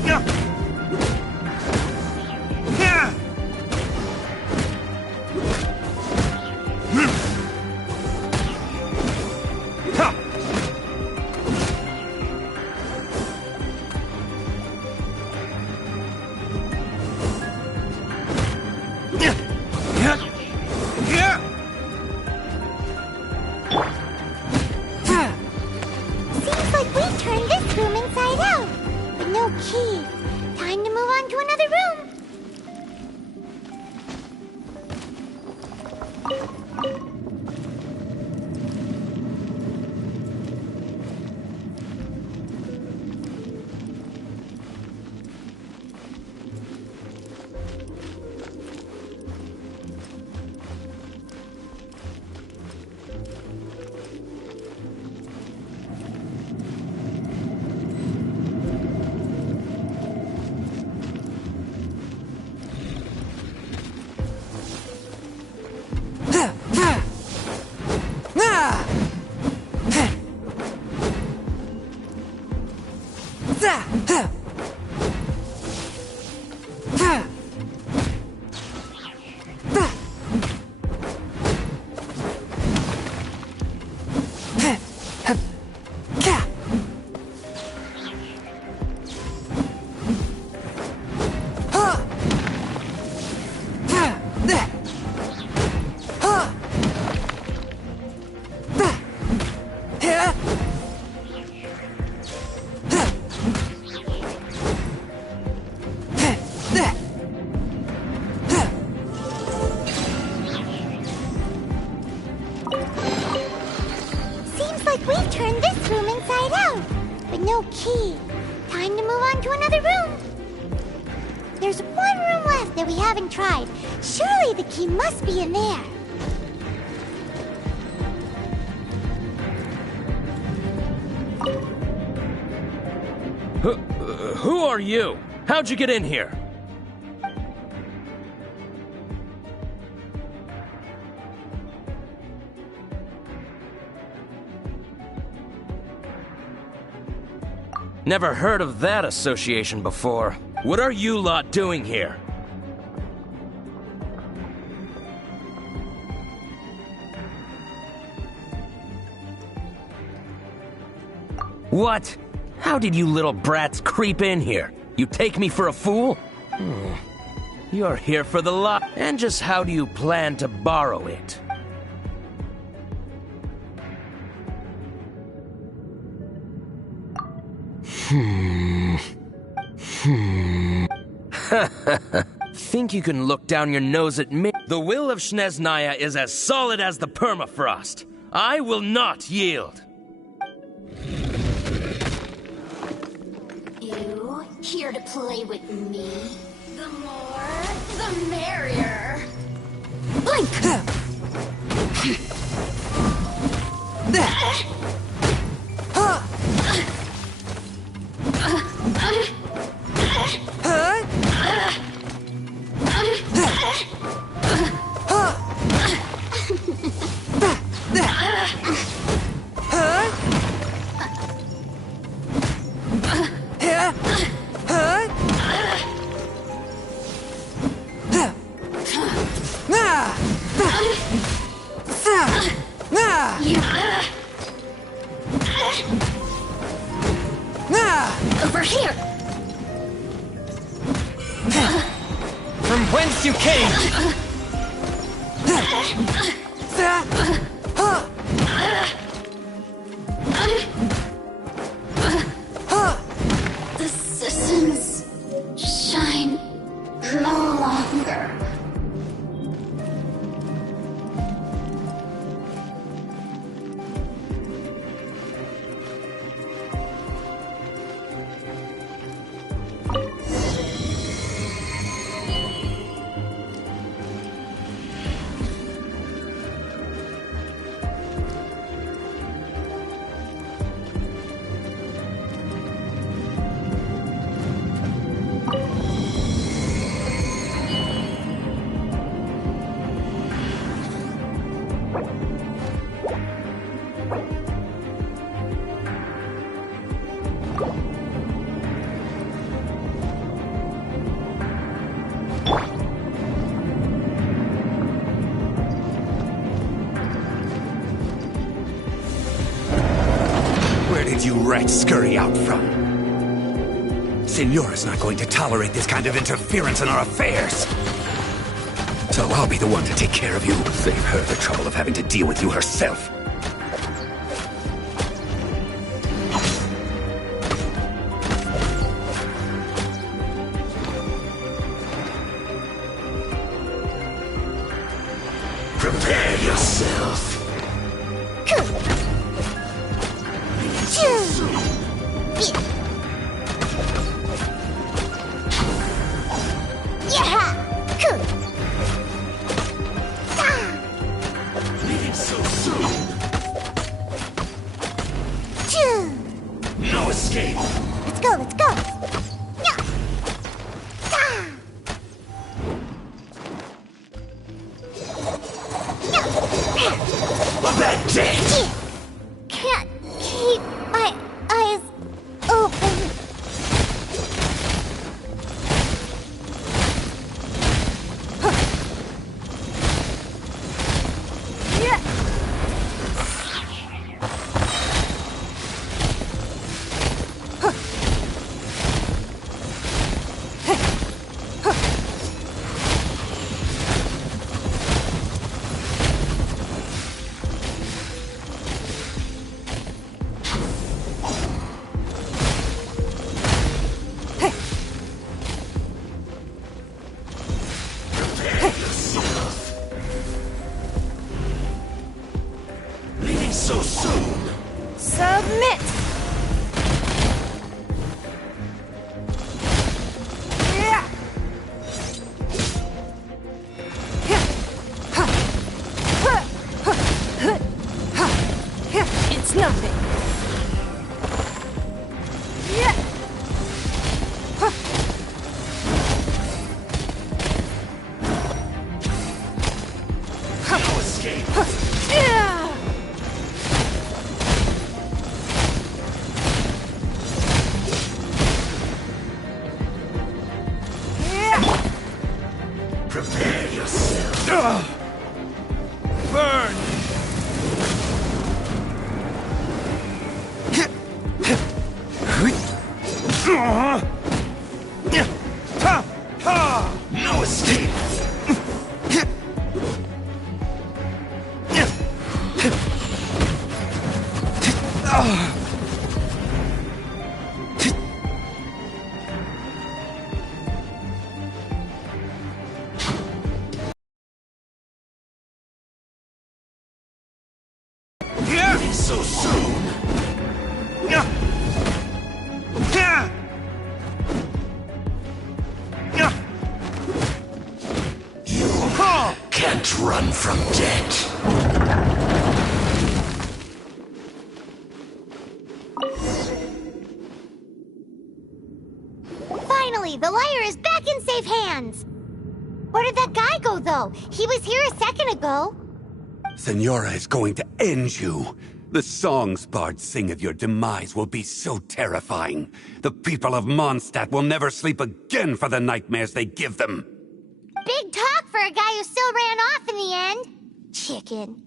Yeah. key. Time to move on to another room. There's one room left that we haven't tried. Surely the key must be in there. Who are you? How'd you get in here? Never heard of that association before. What are you lot doing here? What? How did you little brats creep in here? You take me for a fool? You're here for the lot. And just how do you plan to borrow it? Think you can look down your nose at me? The will of Snezhnaya is as solid as the permafrost. I will not yield. You here to play with me? The more, the merrier. Blink! Over here! From whence you came! The citizens shine no longer. Where did you rats scurry out from? Signora's not going to tolerate this kind of interference in our affairs. So I'll be the one to take care of you. Save her the trouble of having to deal with you herself. Prepare yourself. Leaving so soon. No escape. Let's go, let's go. Prepare yourself. Burn! No escape. So soon. You can't run from death. Finally, the lyre is back in safe hands! Where did that guy go, though? He was here a second ago. Senora is going to end you. The songs bards sing of your demise will be so terrifying. The people of Mondstadt will never sleep again for the nightmares they give them. Big talk for a guy who still ran off in the end. Chicken.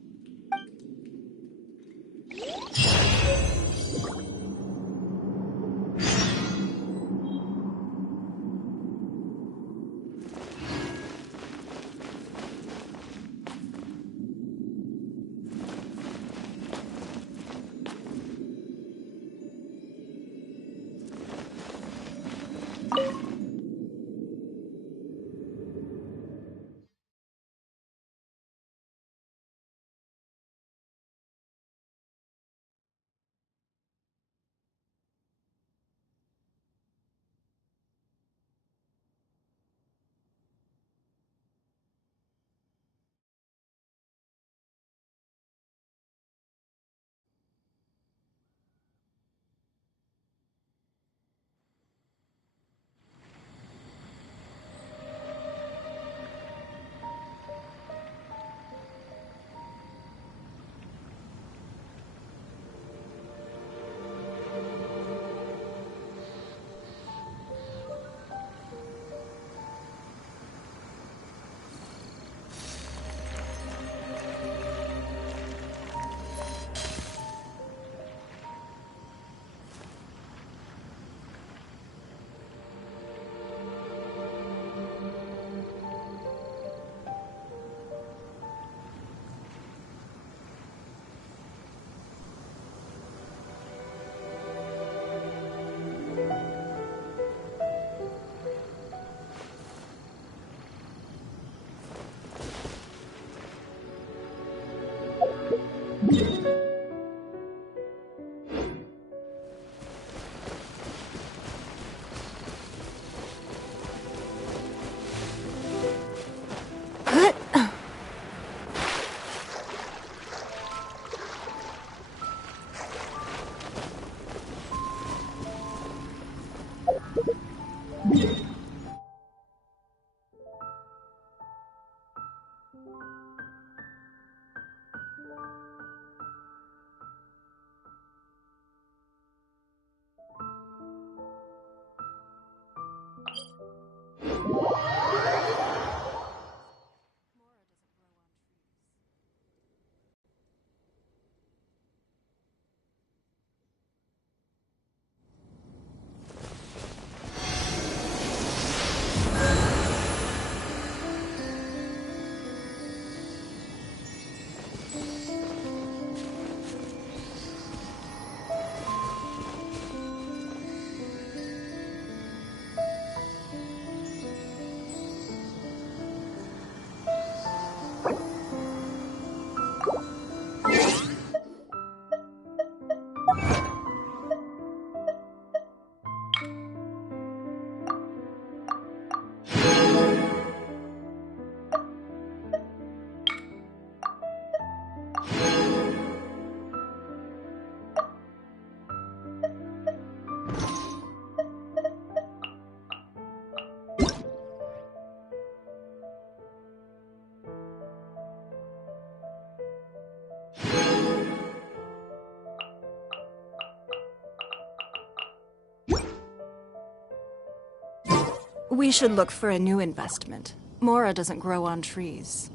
We should look for a new investment. Mora doesn't grow on trees.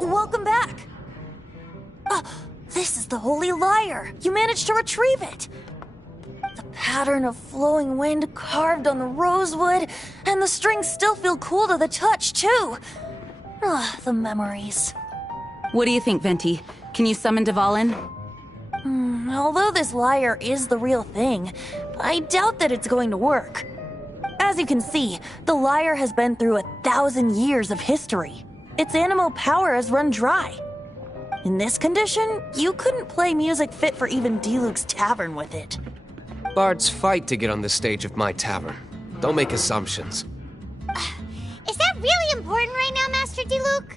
Welcome back! This is the Holy Lyre! You managed to retrieve it! The pattern of flowing wind carved on the rosewood, and the strings still feel cool to the touch, too! The memories. What do you think, Venti? Can you summon Dvalin? Although this lyre is the real thing, I doubt that it's going to work. As you can see, the lyre has been through 1,000 years of history. Its animal power has run dry. In this condition, you couldn't play music fit for even Diluc's tavern with it. Bards fight to get on the stage of my tavern. Don't make assumptions. Is that really important right now, Master Diluc?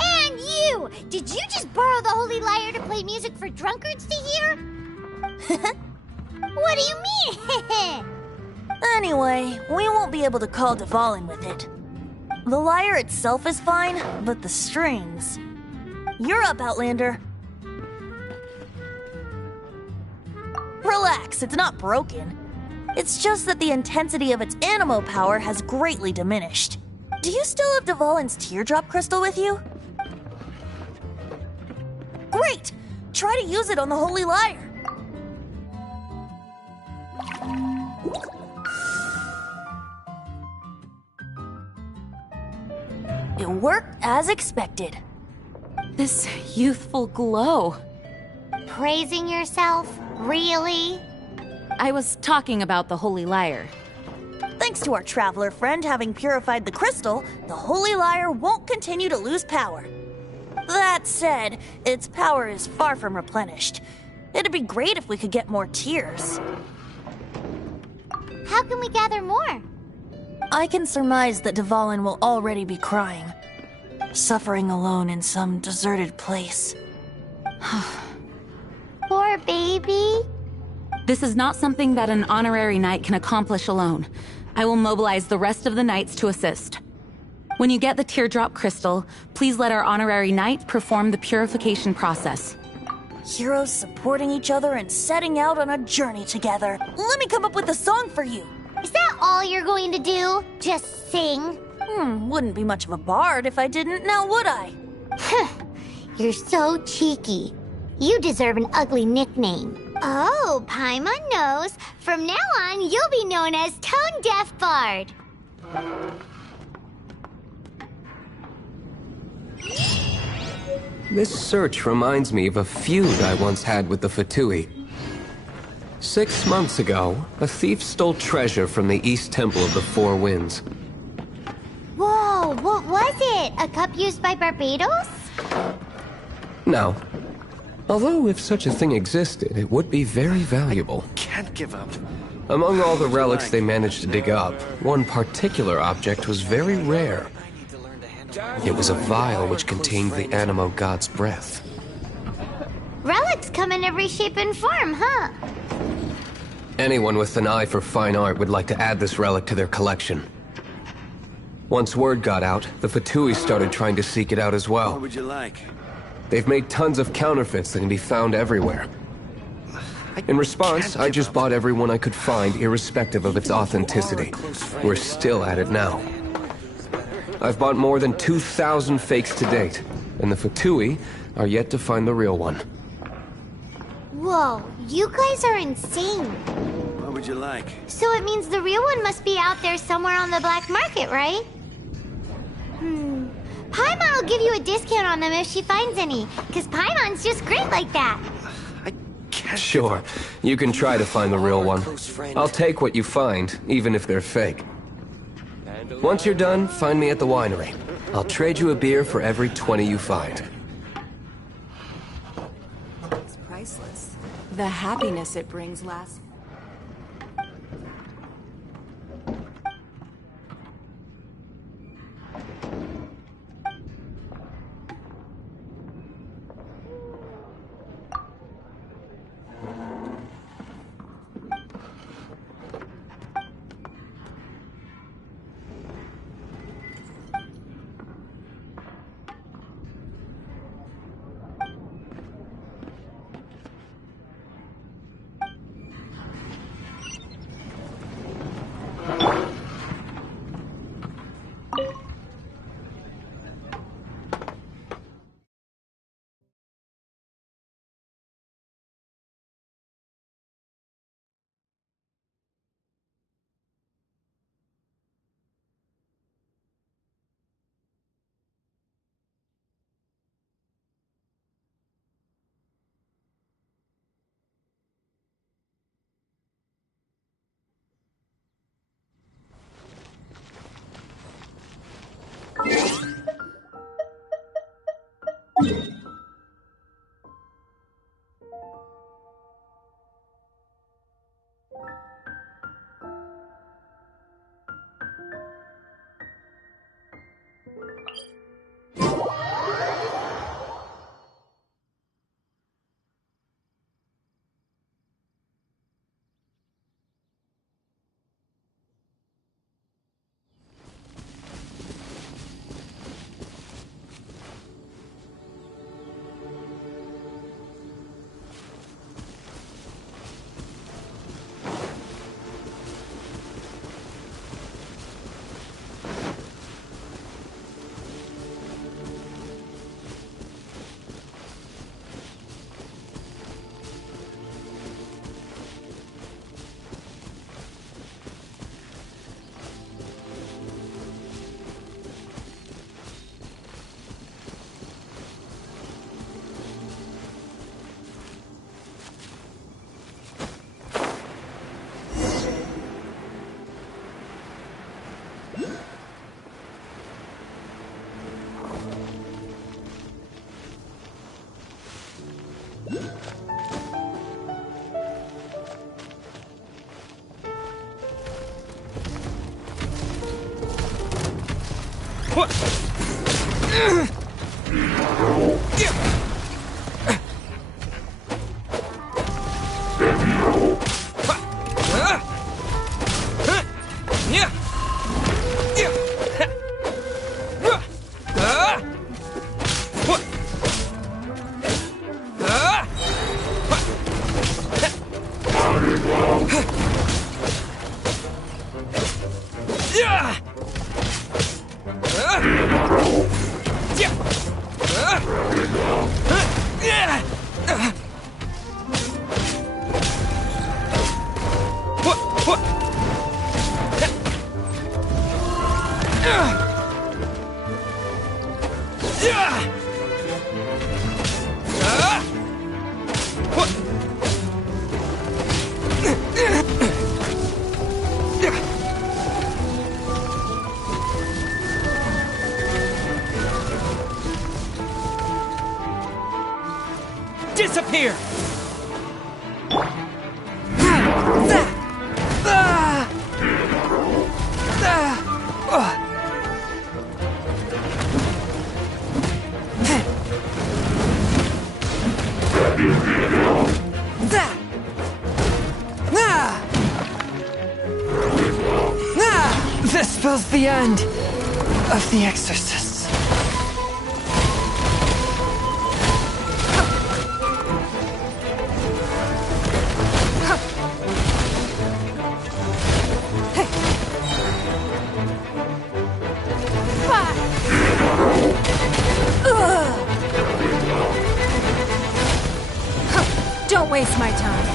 And you! Did you just borrow the Holy Lyre to play music for drunkards to hear? What do you mean? Anyway, we won't be able to call Dvalin with it. The lyre itself is fine, but the strings... You're up, Outlander. Relax, it's not broken. It's just that the intensity of its animo power has greatly diminished. Do you still have Dvalin's teardrop crystal with you? Great! Try to use it on the Holy Lyre. It worked as expected. This youthful glow. Praising yourself? Really? I was talking about the Holy Lyre. Thanks to our traveler friend having purified the crystal, the Holy Lyre won't continue to lose power. That said, its power is far from replenished. It'd be great if we could get more tears. How can we gather more? I can surmise that Dvalin will already be crying, suffering alone in some deserted place. Poor baby. This is not something that an honorary knight can accomplish alone. I will mobilize the rest of the knights to assist. When you get the teardrop crystal, please let our honorary knight perform the purification process. Heroes supporting each other and setting out on a journey together. Let me come up with a song for you. Is that all you're going to do? Just sing? Wouldn't be much of a bard if I didn't, now would I? You're so cheeky. You deserve an ugly nickname. Oh, Paimon knows. From now on, you'll be known as Tone Deaf Bard. This search reminds me of a feud I once had with the Fatui. 6 months ago, a thief stole treasure from the East Temple of the Four Winds. Whoa, what was it? A cup used by Barbados? No. Although if such a thing existed, it would be very valuable. Can't give up. Among all the relics they managed to dig up, one particular object was very rare. It was a vial which contained the Animo God's breath. Relics come in every shape and form, huh? Anyone with an eye for fine art would like to add this relic to their collection. Once word got out, the Fatui started trying to seek it out as well. What would you like? They've made tons of counterfeits that can be found everywhere. In response, I just bought every one I could find, irrespective of its authenticity. We're still at it now. I've bought more than 2,000 fakes to date, and the Fatui are yet to find the real one. Whoa, you guys are insane. would you like? So it means the real one must be out there somewhere on the black market, right? Paimon will give you a discount on them if she finds any, because Paimon's just great like that. Sure, you can try to find the real one. I'll take what you find, even if they're fake. Once you're done, find me at the winery. I'll trade you a beer for every 20 you find. It's priceless. The happiness it brings lasts. Disappear! This spells the end of the exorcists. Don't waste my time.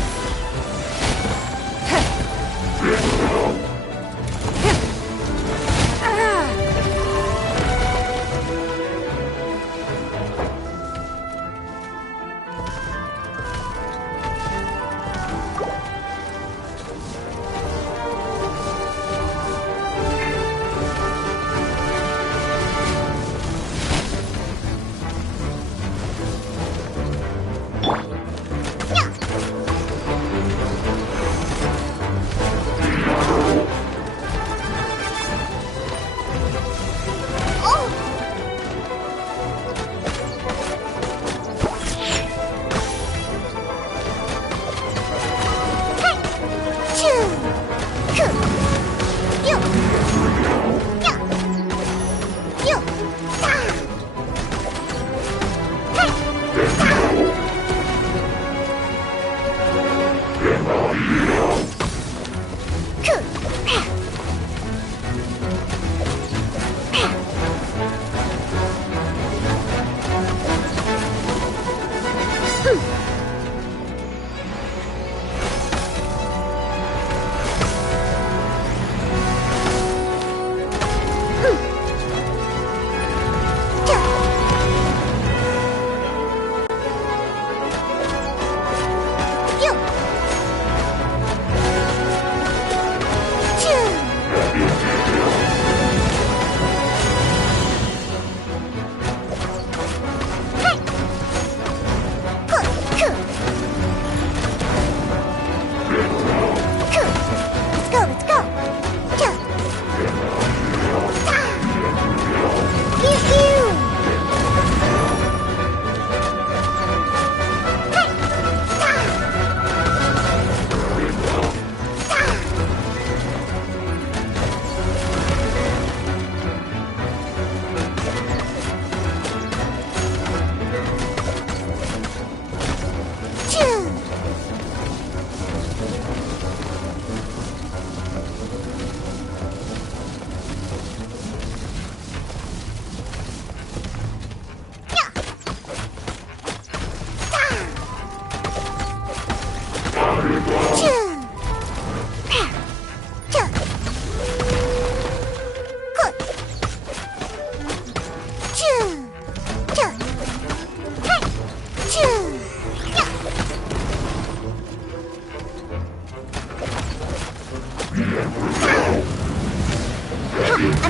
I'm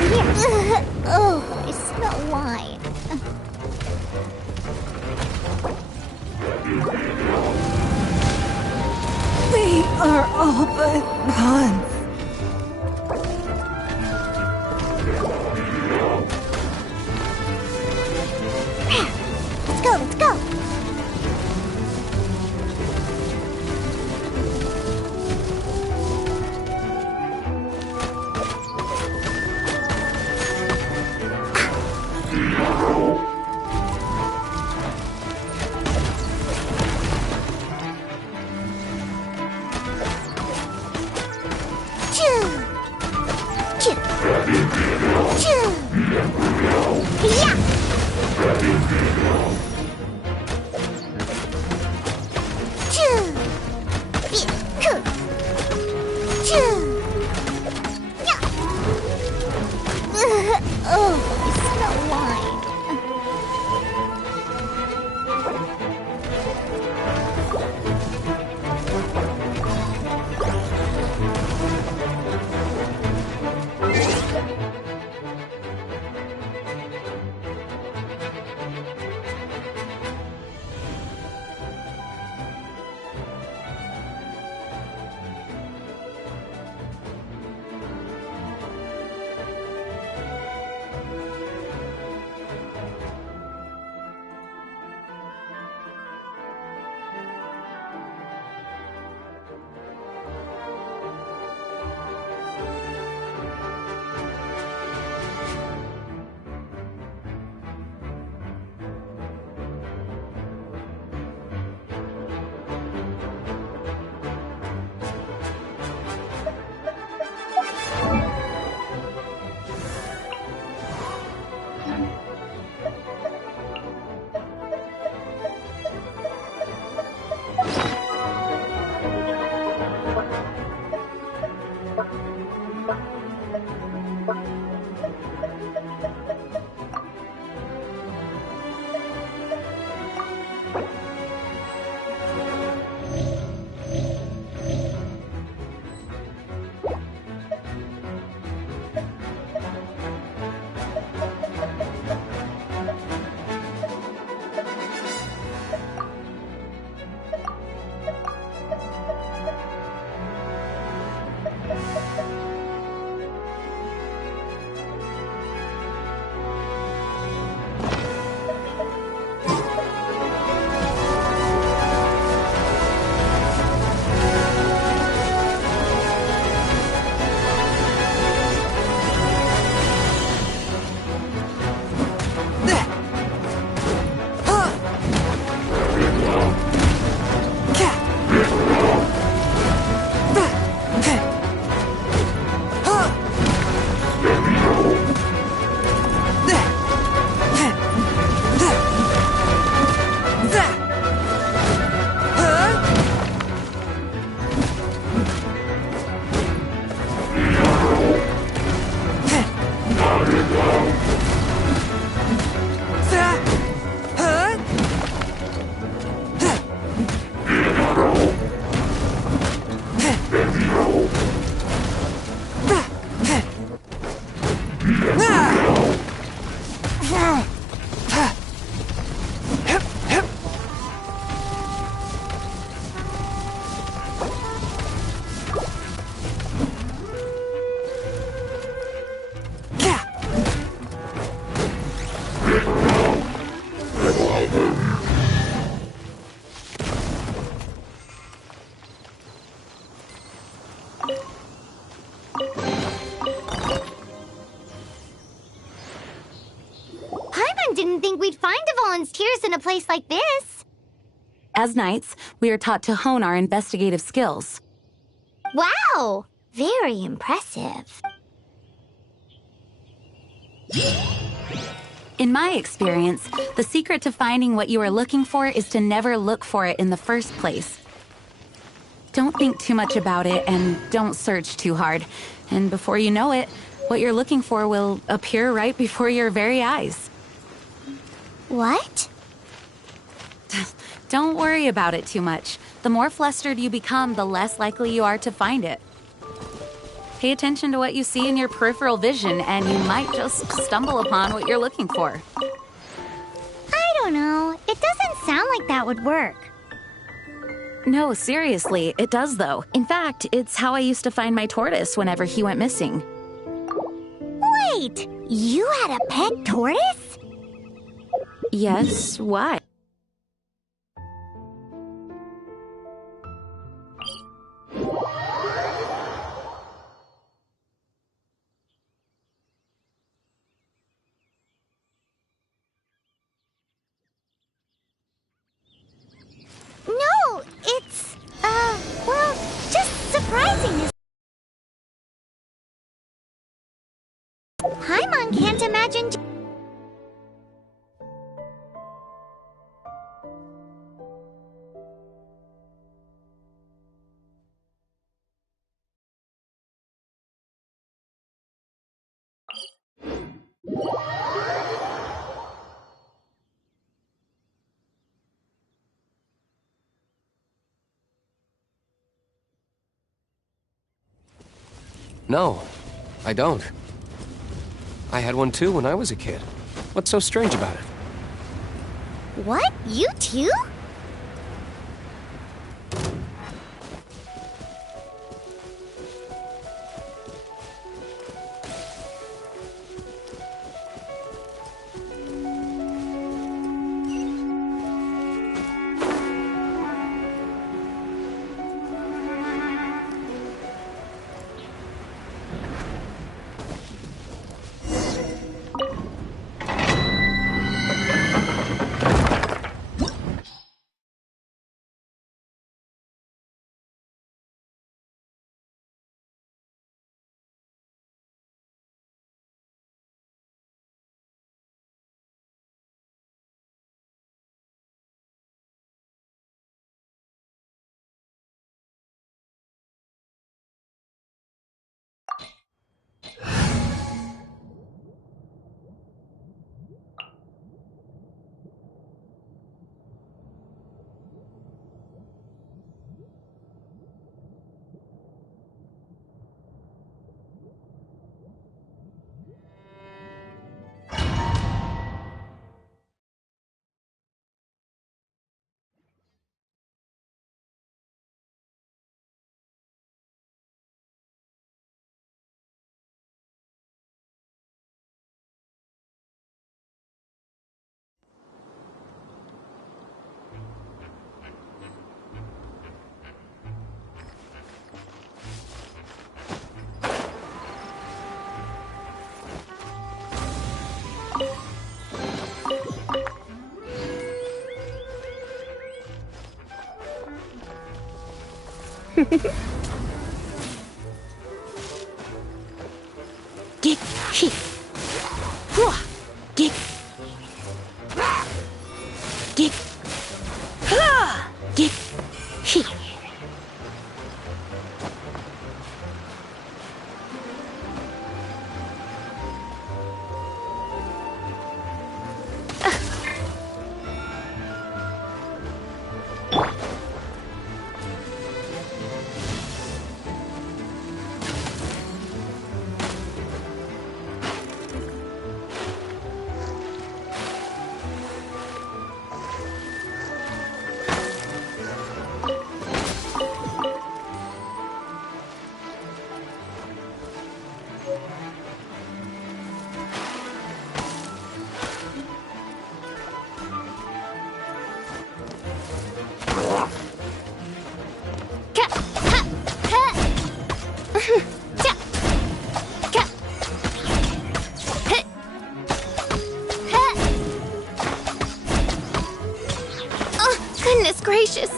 here. Oh, I smell wine. They are all but gone. Let's go, let's go. Didn't think we'd find volunteers in a place like this. As knights, we are taught to hone our investigative skills. Wow! Very impressive. In my experience, the secret to finding what you are looking for is to never look for it in the first place. Don't think too much about it and don't search too hard. And before you know it, what you're looking for will appear right before your very eyes. What? Don't worry about it too much. The more flustered you become, the less likely you are to find it. Pay attention to what you see in your peripheral vision, and you might just stumble upon what you're looking for. I don't know. It doesn't sound like that would work. No, seriously, it does though. In fact, it's how I used to find my tortoise whenever he went missing. Wait! You had a pet tortoise? Yes, why? No, it's, well, just surprising. Paimon can't imagine. No, I don't. I had one too when I was a kid. What's so strange about it? What? You too? Get hit. Get. Get. Get hit. Goodness gracious!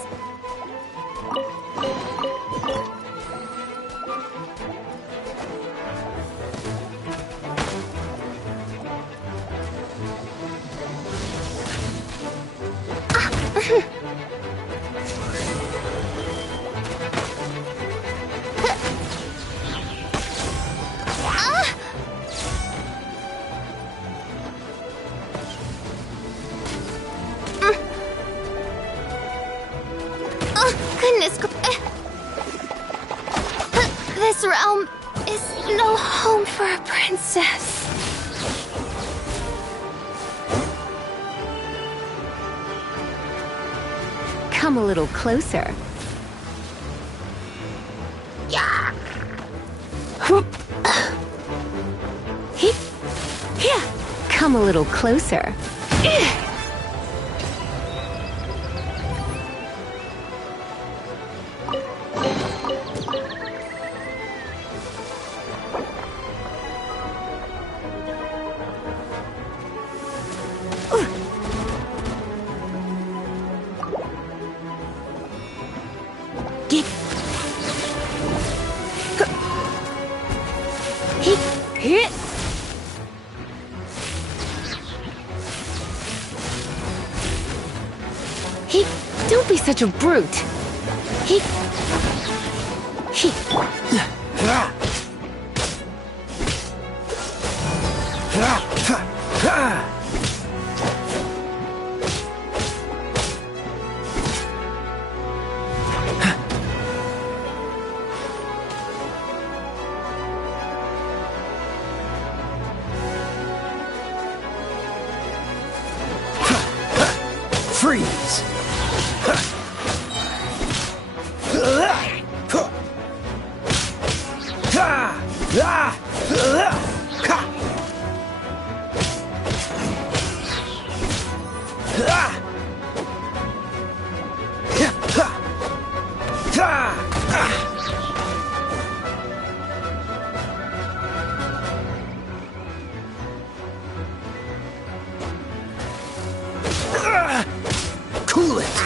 Goodness. This realm is no home for a princess. Come a little closer. Yeah. Come a little closer. Don't be such a brute. Freeze! Cool it!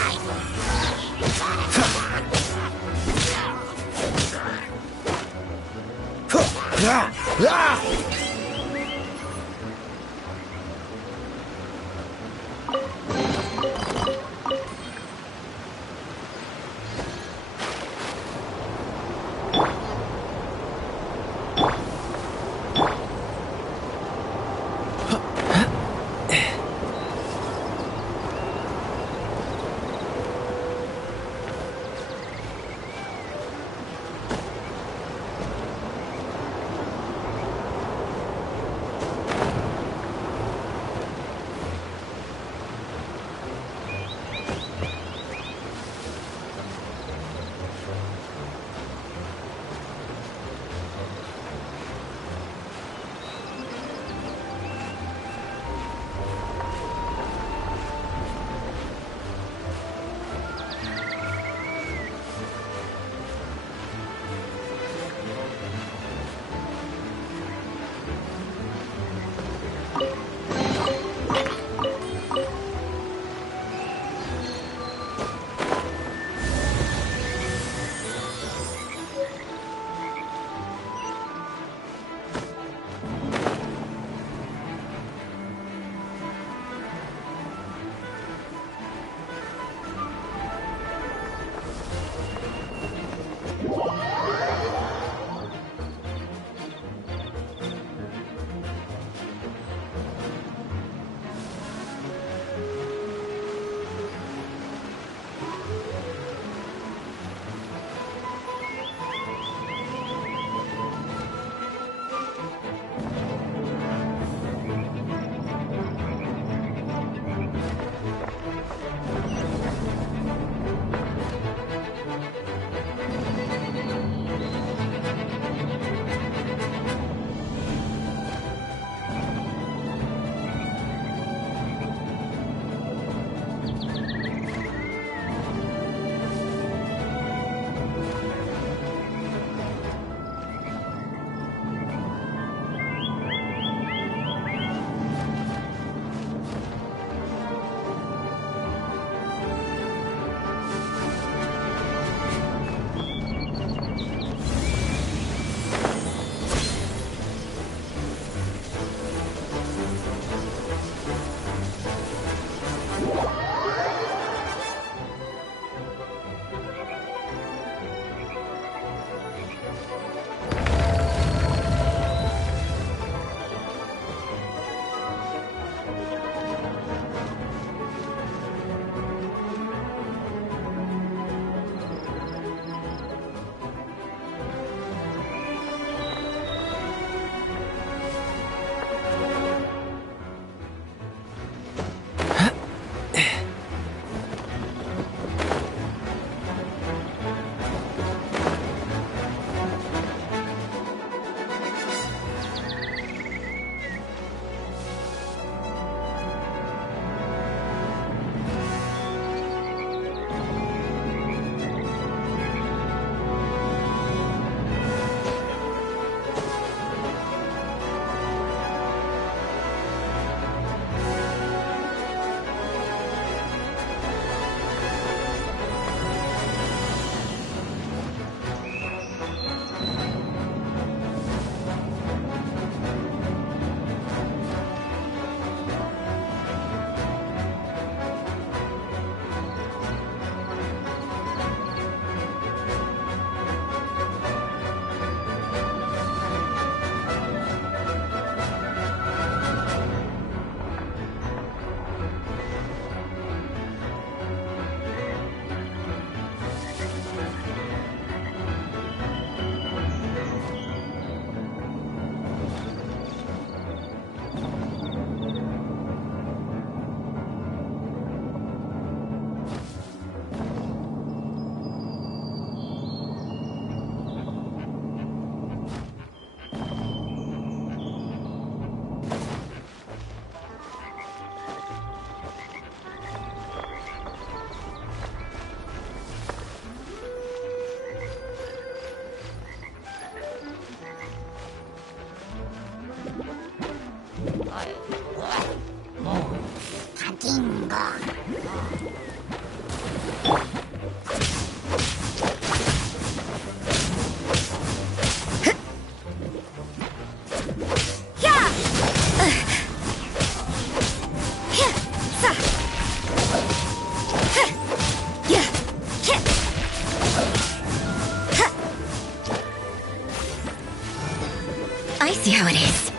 I see how it is.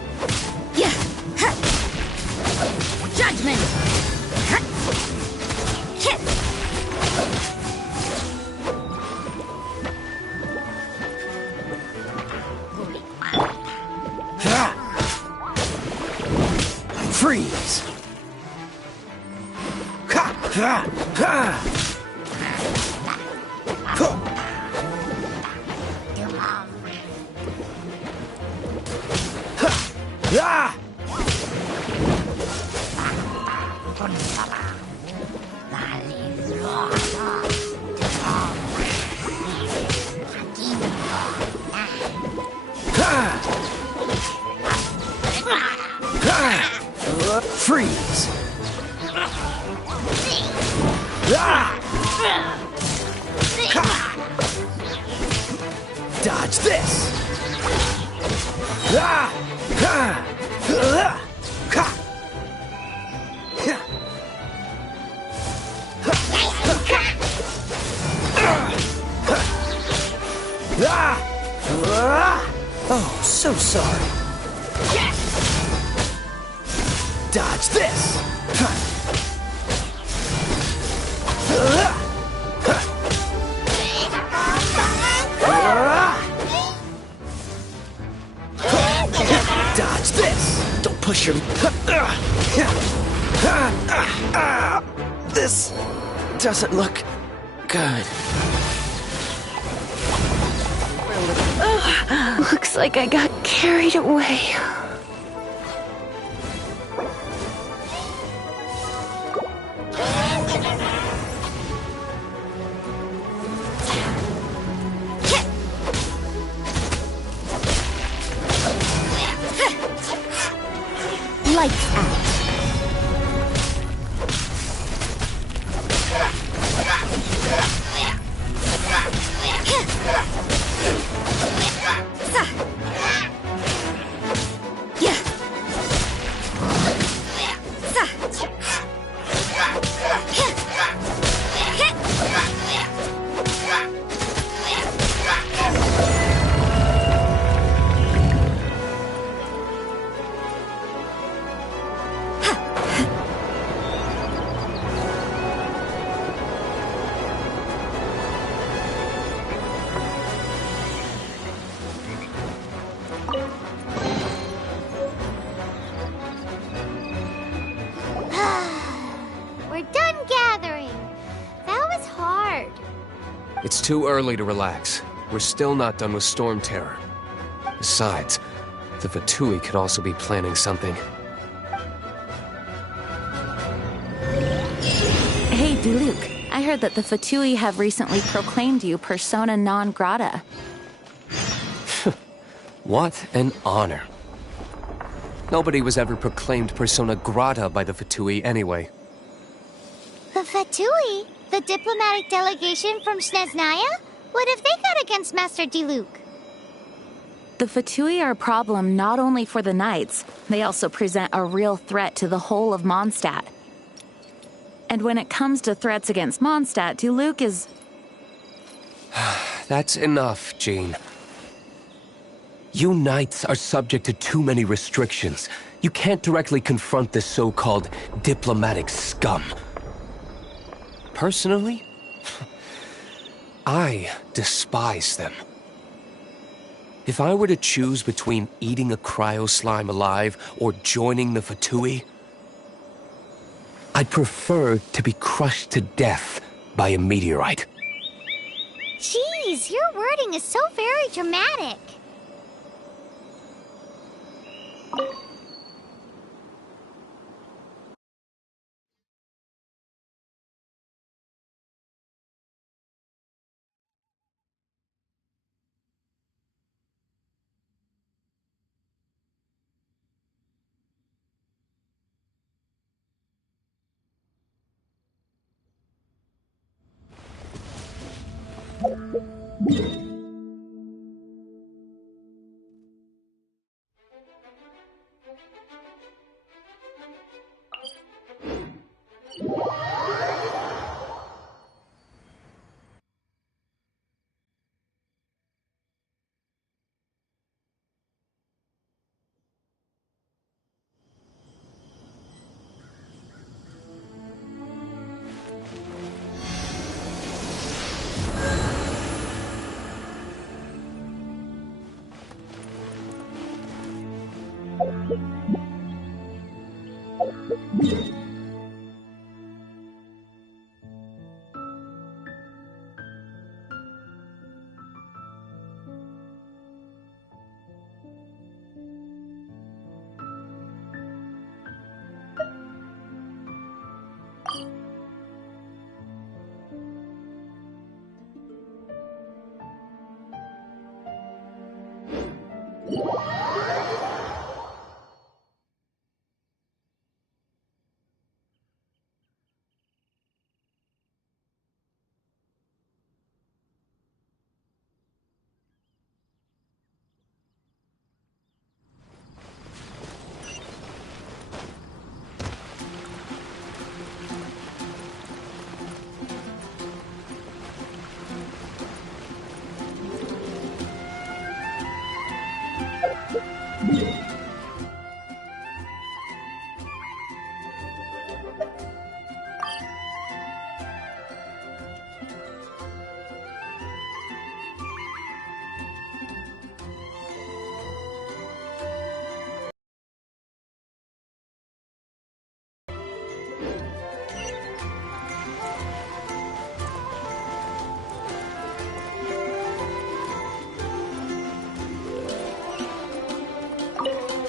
Yeah. Ha. Judgment. Ha. Hit. Freeze! Ha! Ha! Ha! Ah! Freeze! Dodge this! Oh, so sorry. Dodge this! Dodge this! Don't push your... This doesn't look good. Looks like I got carried away. Lights out. We're done gathering. That was hard. It's too early to relax. We're still not done with Storm Terror. Besides, the Fatui could also be planning something. Hey, Diluc. I heard that the Fatui have recently proclaimed you persona non grata. What an honor. Nobody was ever proclaimed persona grata by the Fatui anyway. The Fatui? The diplomatic delegation from Snezhnaya? What have they got against Master Diluc? The Fatui are a problem not only for the Knights, they also present a real threat to the whole of Mondstadt. And when it comes to threats against Mondstadt, Diluc is... That's enough, Jean. You Knights are subject to too many restrictions. You can't directly confront this so-called diplomatic scum. Personally, I despise them. If I were to choose between eating a cryo slime alive or joining the Fatui, I'd prefer to be crushed to death by a meteorite. Jeez, your wording is so very dramatic.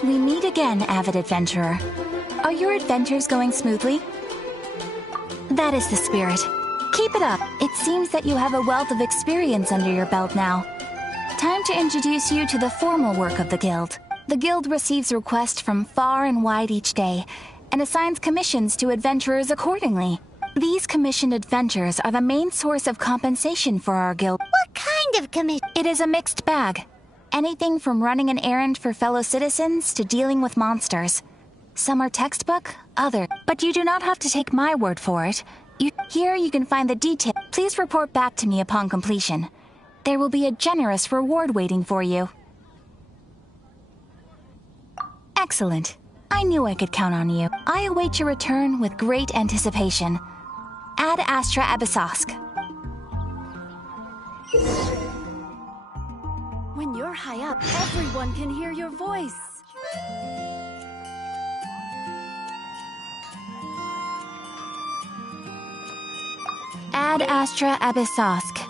We meet again, avid adventurer. Are your adventures going smoothly? That is the spirit. Keep it up. It seems that you have a wealth of experience under your belt now. Time to introduce you to the formal work of the Guild. The Guild receives requests from far and wide each day, and assigns commissions to adventurers accordingly. These commissioned adventures are the main source of compensation for our Guild. What kind of commission? It is a mixed bag. Anything from running an errand for fellow citizens to dealing with monsters. Some are textbook, others. But you do not have to take my word for it. Here you can find the details. Please report back to me upon completion. There will be a generous reward waiting for you. Excellent. I knew I could count on you. I await your return with great anticipation. Ad Astra Abyssosk. When you're high up, everyone can hear your voice. Ad Astra Abyssosk.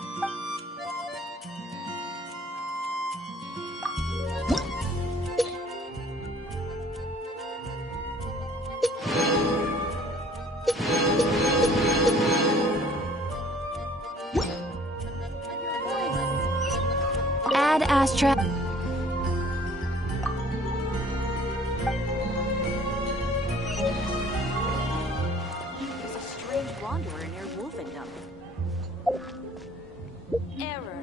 Ad Astra. There's a strange wanderer near Wolfendom. Error.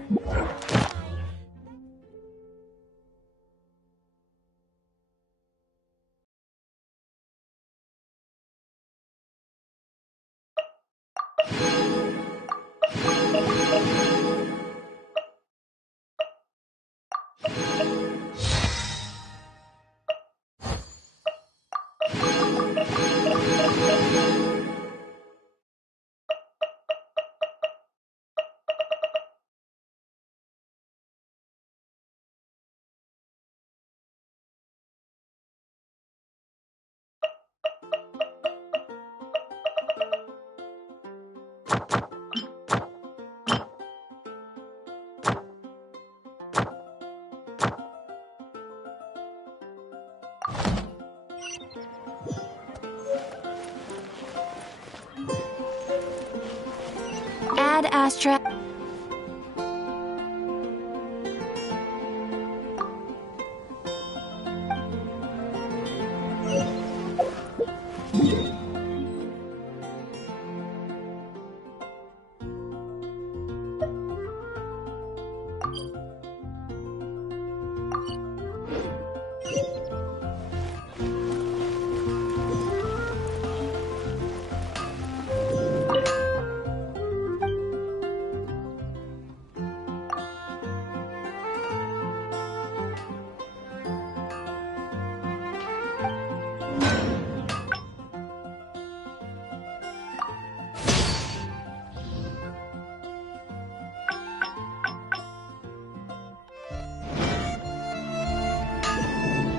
Ad Astra.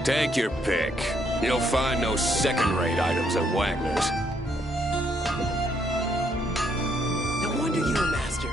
Take your pick. You'll find no second-rate items at Wagner's. No wonder you're a master.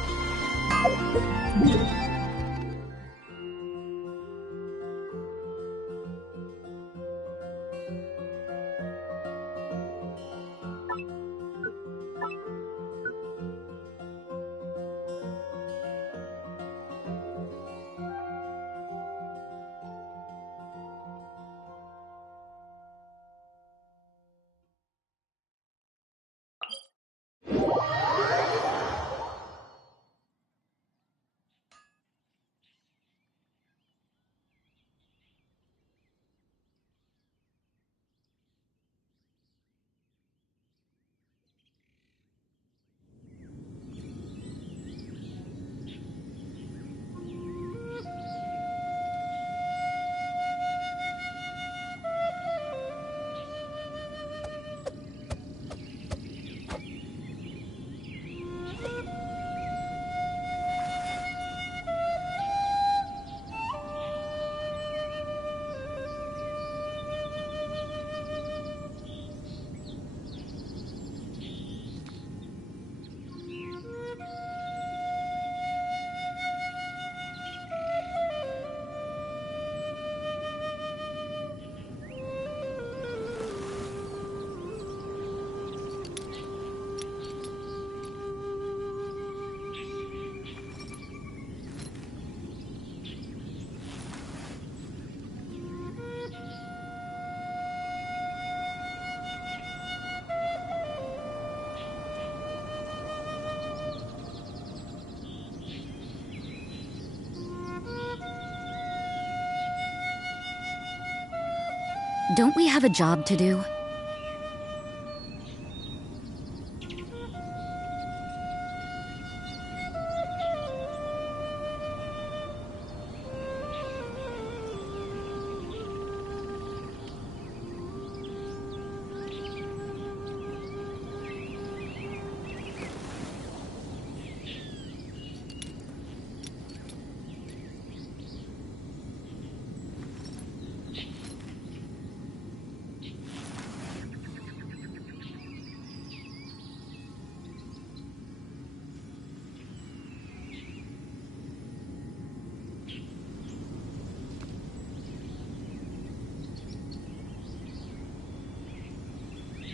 Don't we have a job to do?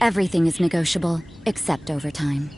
Everything is negotiable, except overtime.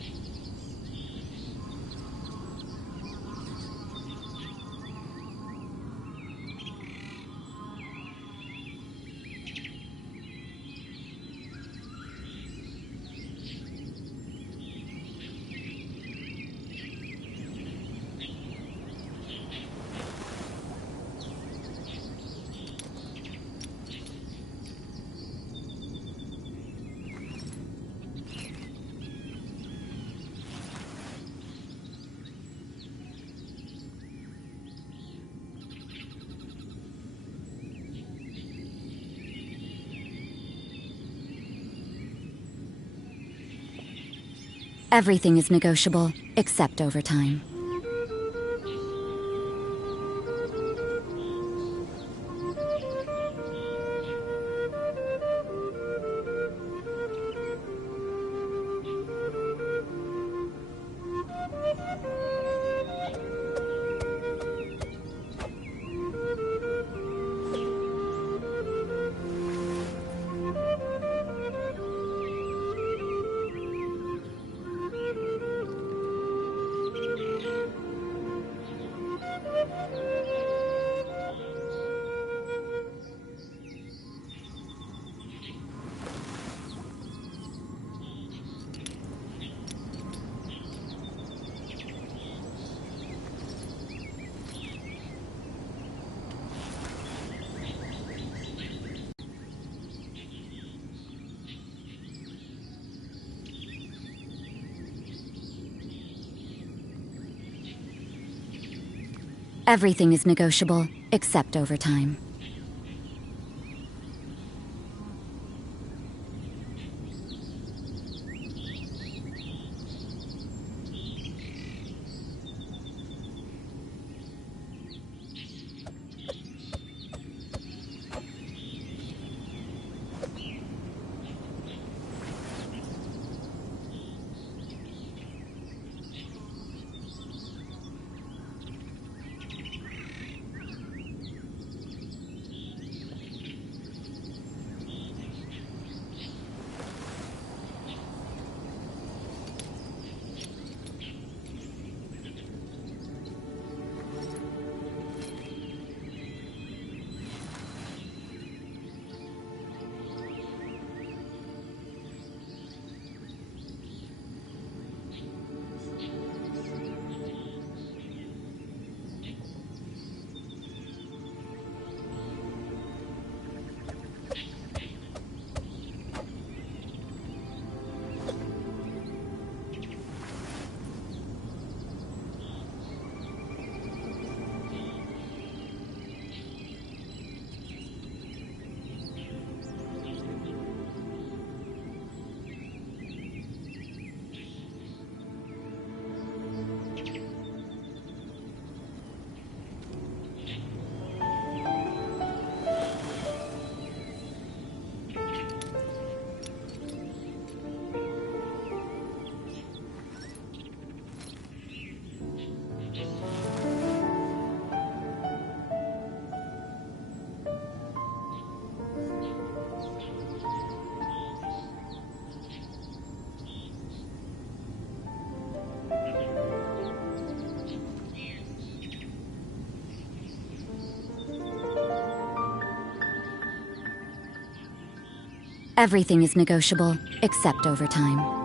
Everything is negotiable, except overtime. Everything is negotiable, except overtime. Everything is negotiable, except overtime.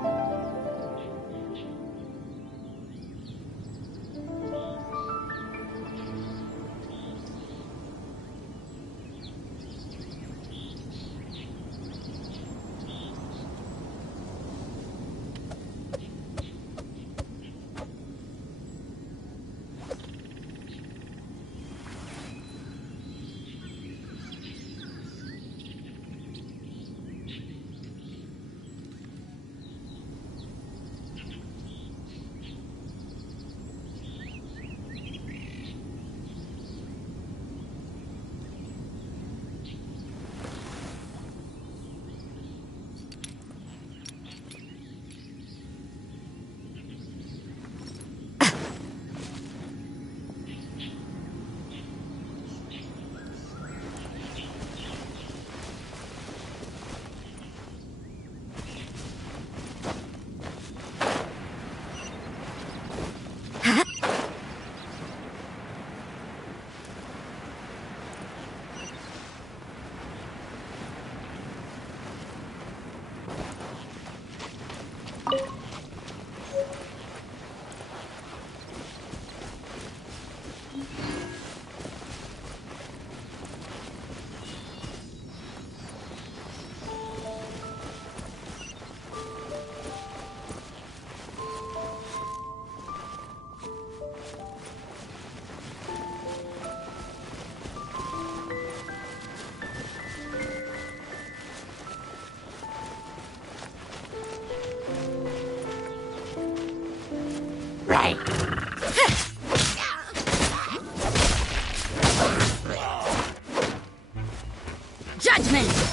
Judgment!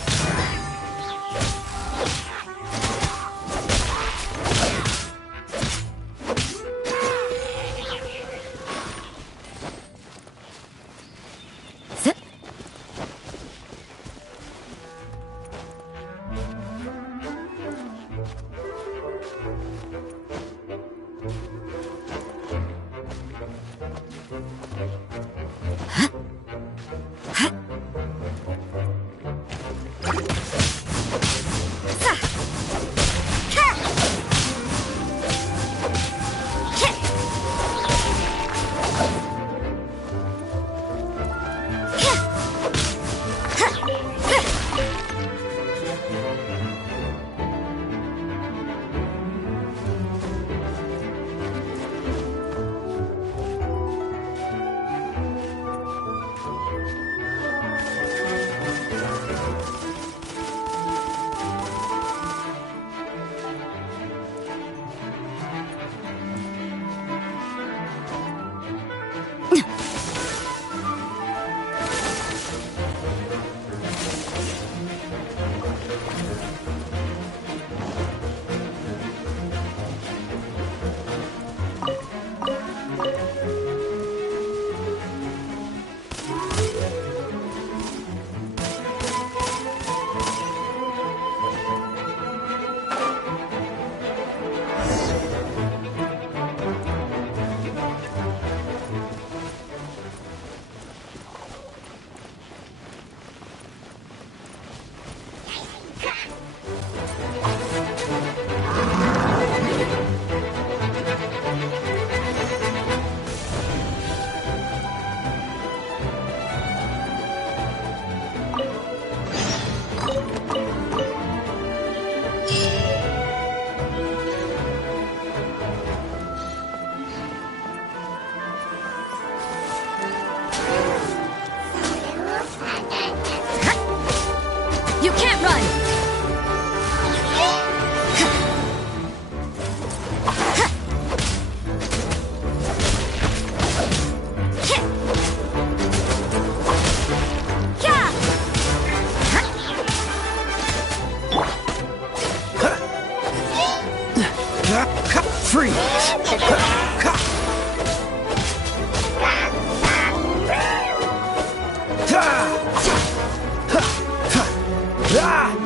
Ah!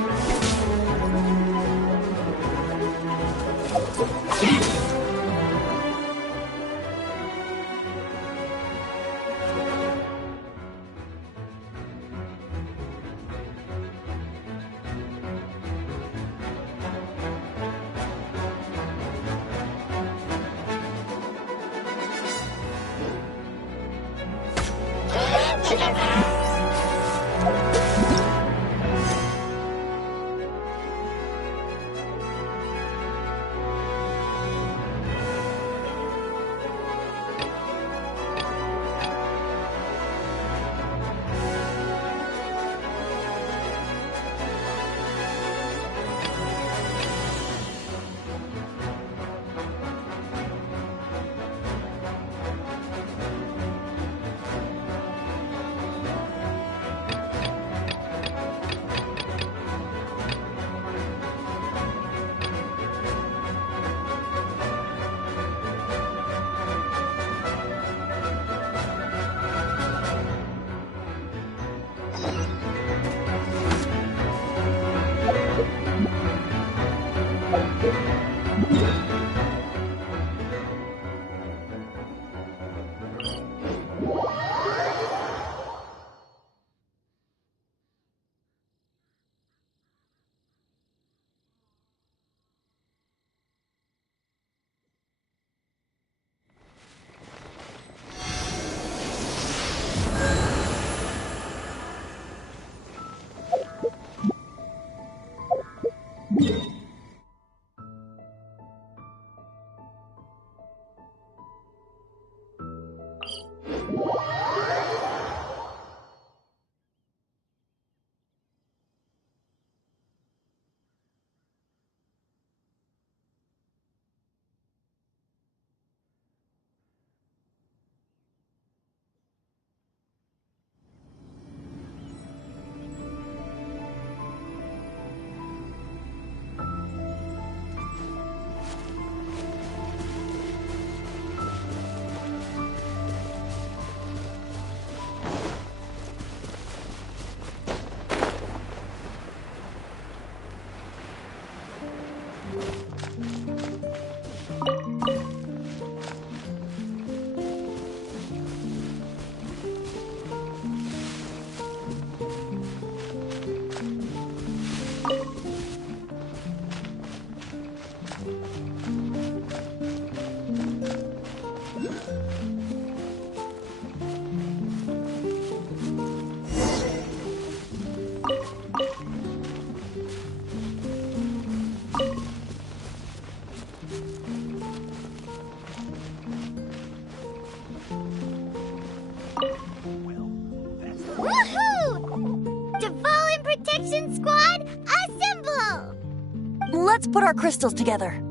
Let's put our crystals together.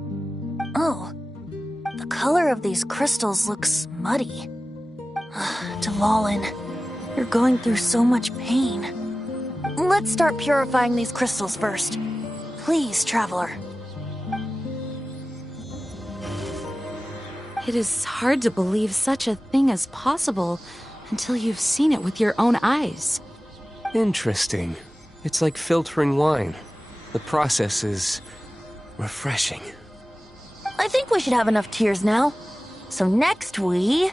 Oh, the color of these crystals looks muddy. Dvalin, you're going through so much pain. Let's start purifying these crystals first. Please, Traveler. It is hard to believe such a thing is possible until you've seen it with your own eyes. Interesting. It's like filtering wine. The process is refreshing. I think we should have enough tears now. So next we...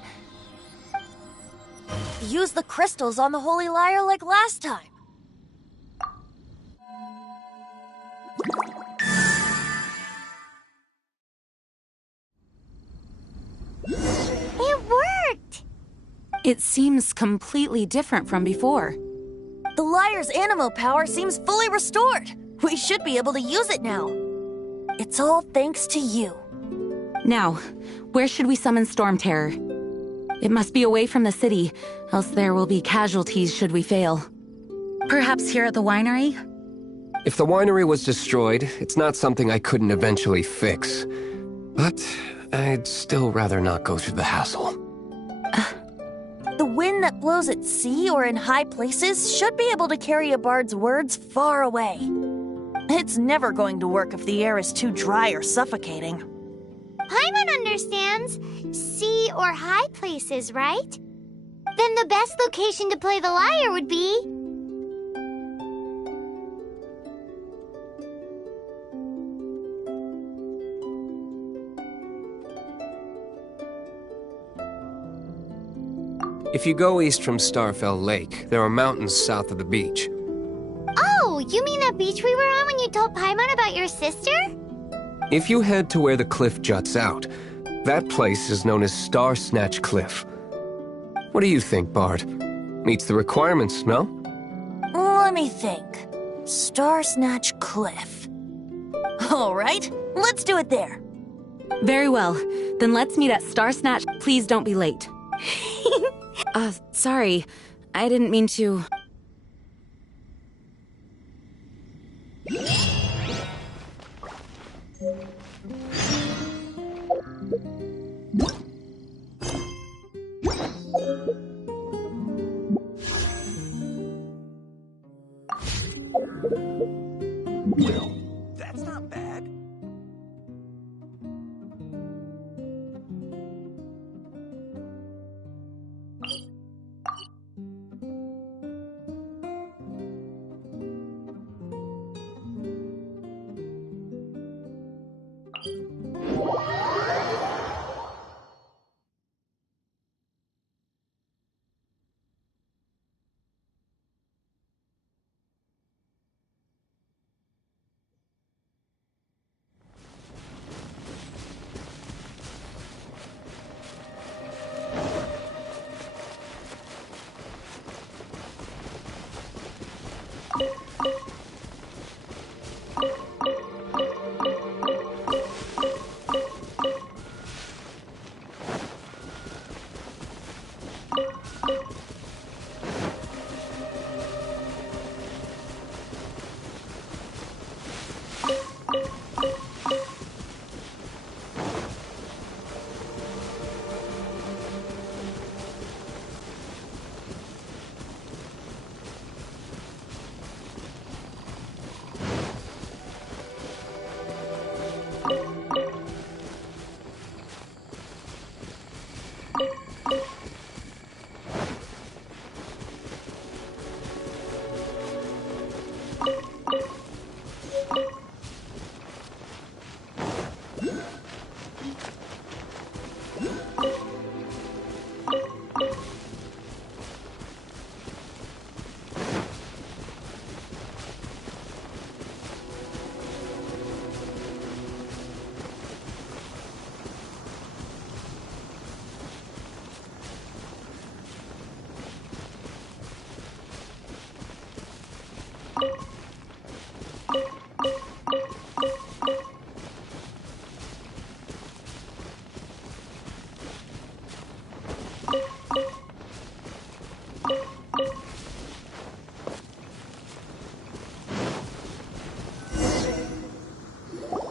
use the crystals on the Holy Lyre like last time. It worked! It seems completely different from before. The lyre's animo power seems fully restored. We should be able to use it now. It's all thanks to you. Now, where should we summon Storm Terror? It must be away from the city, else there will be casualties should we fail. Perhaps here at the winery? If the winery was destroyed, it's not something I couldn't eventually fix. But I'd still rather not go through the hassle. The wind that blows at sea or in high places should be able to carry a bard's words far away. It's never going to work if the air is too dry or suffocating. Paimon understands. Sea or high places, right? Then the best location to play the lyre would be... If you go east from Starfell Lake, there are mountains south of the beach. Oh, you mean that beach we were on when you told Paimon about your sister? If you head to where the cliff juts out, that place is known as Star Snatch Cliff. What do you think, Bard? Meets the requirements, no? Let me think. Star Snatch Cliff. All right, let's do it there. Very well. Then let's meet at Star Snatch. Please don't be late. Sorry. I didn't mean to... That's not bad.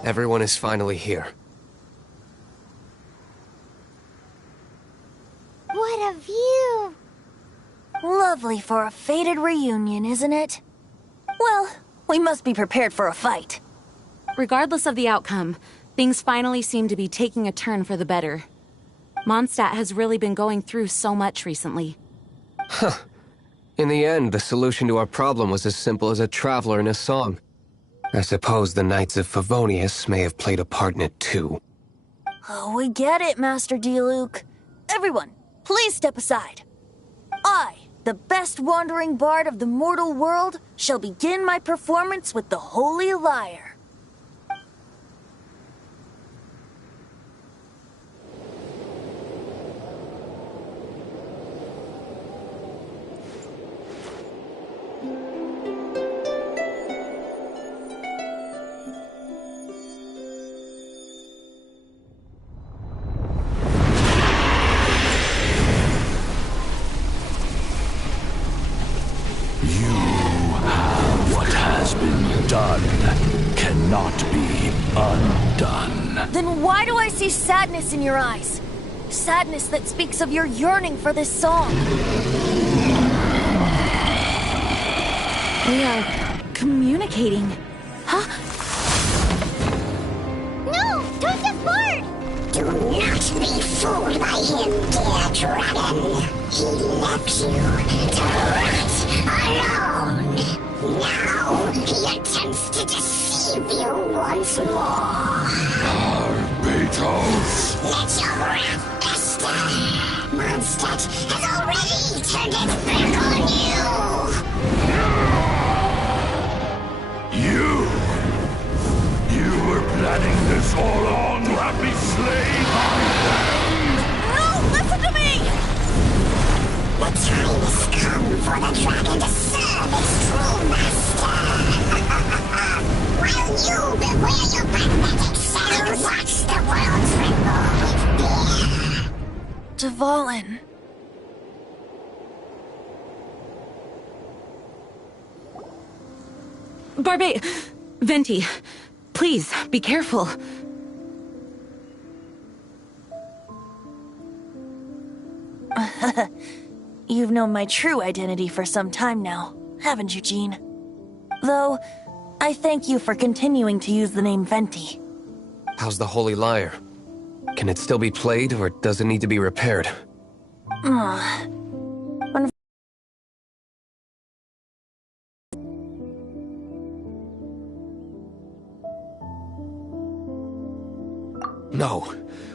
Everyone is finally here. What a view! Lovely for a fated reunion, isn't it? Well, we must be prepared for a fight. Regardless of the outcome, things finally seem to be taking a turn for the better. Mondstadt has really been going through so much recently. Huh. In the end, the solution to our problem was as simple as a traveler in a song. I suppose the Knights of Favonius may have played a part in it too. Oh, we get it, Master Diluc. Everyone, please step aside. I, the best wandering bard of the mortal world, shall begin my performance with the Holy Lyre. Cannot be undone. Then why do I see sadness in your eyes? Sadness that speaks of your yearning for this song. We are communicating. Huh? No! Don't just Bard! Do not be fooled by him, dear dragon. He left you to rot alone. Now he attempts to deceive you once more. Barbatos! Let your wrath fester. Mondstadt has already turned its back on You! You were planning this all along to have me slain by them! No, listen to me! The time has come for the dragon to serve its true master. While you beware your pathetic shadows, watch the world tremble with fear. Dvalin. Venti, please, be careful. You've known my true identity for some time now, haven't you, Jean? Though, I thank you for continuing to use the name Venti. How's the Holy Lyre? Can it still be played, or does it need to be repaired? No,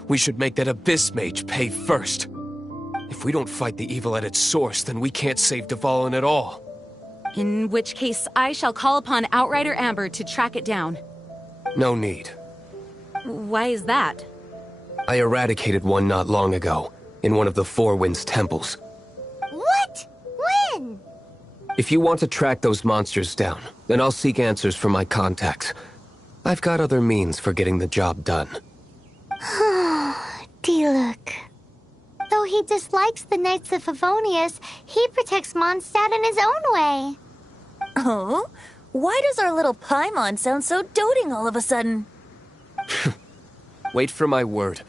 we should make that Abyss Mage pay first. If we don't fight the evil at its source, then we can't save Dvalin at all. In which case, I shall call upon Outrider Amber to track it down. No need. Why is that? I eradicated one not long ago, in one of the Four Winds temples. What? When? If you want to track those monsters down, then I'll seek answers from my contacts. I've got other means for getting the job done. Diluc. Though he dislikes the Knights of Favonius, he protects Mondstadt in his own way. Oh? Why does our little Paimon sound so doting all of a sudden? Wait for my word.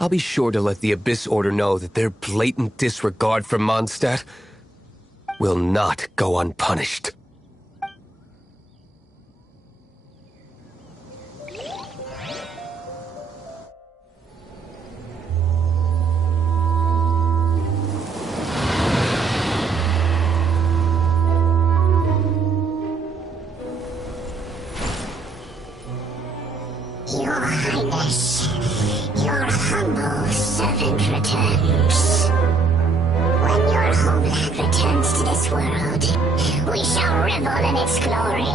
I'll be sure to let the Abyss Order know that their blatant disregard for Mondstadt will not go unpunished. Your Highness, your humble servant returns. When your homeland returns to this world, we shall revel in its glory.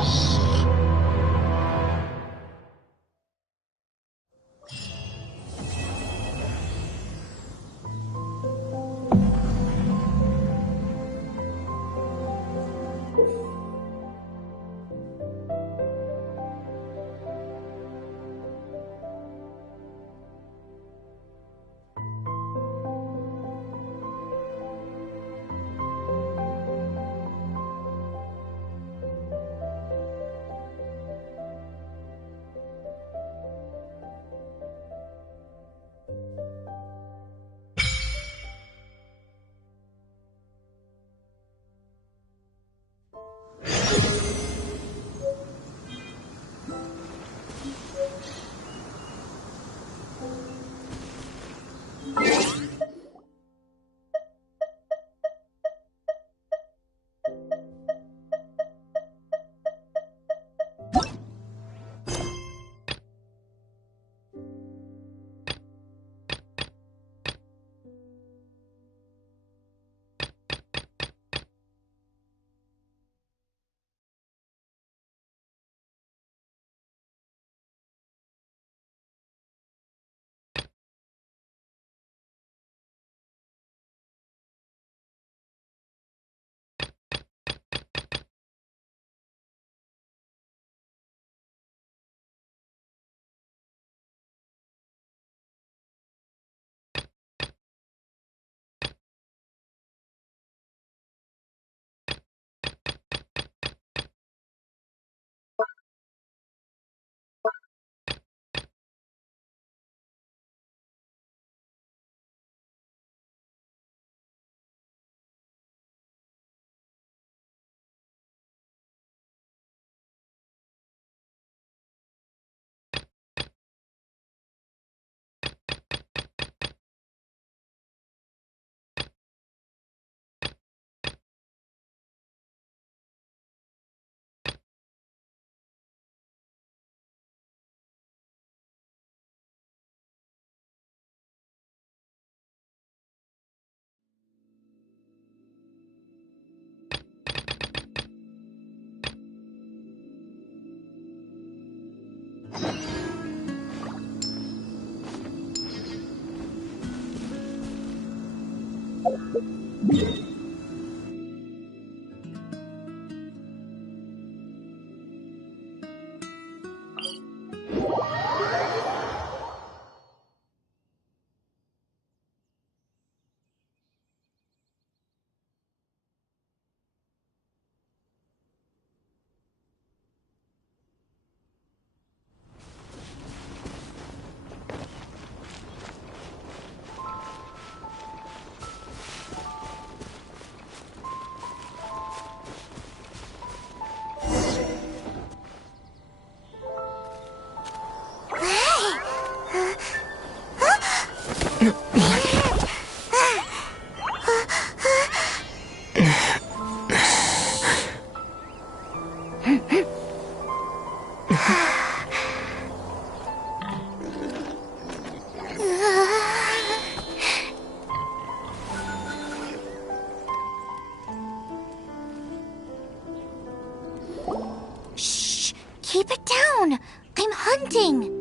Shh! Keep it down! I'm hunting!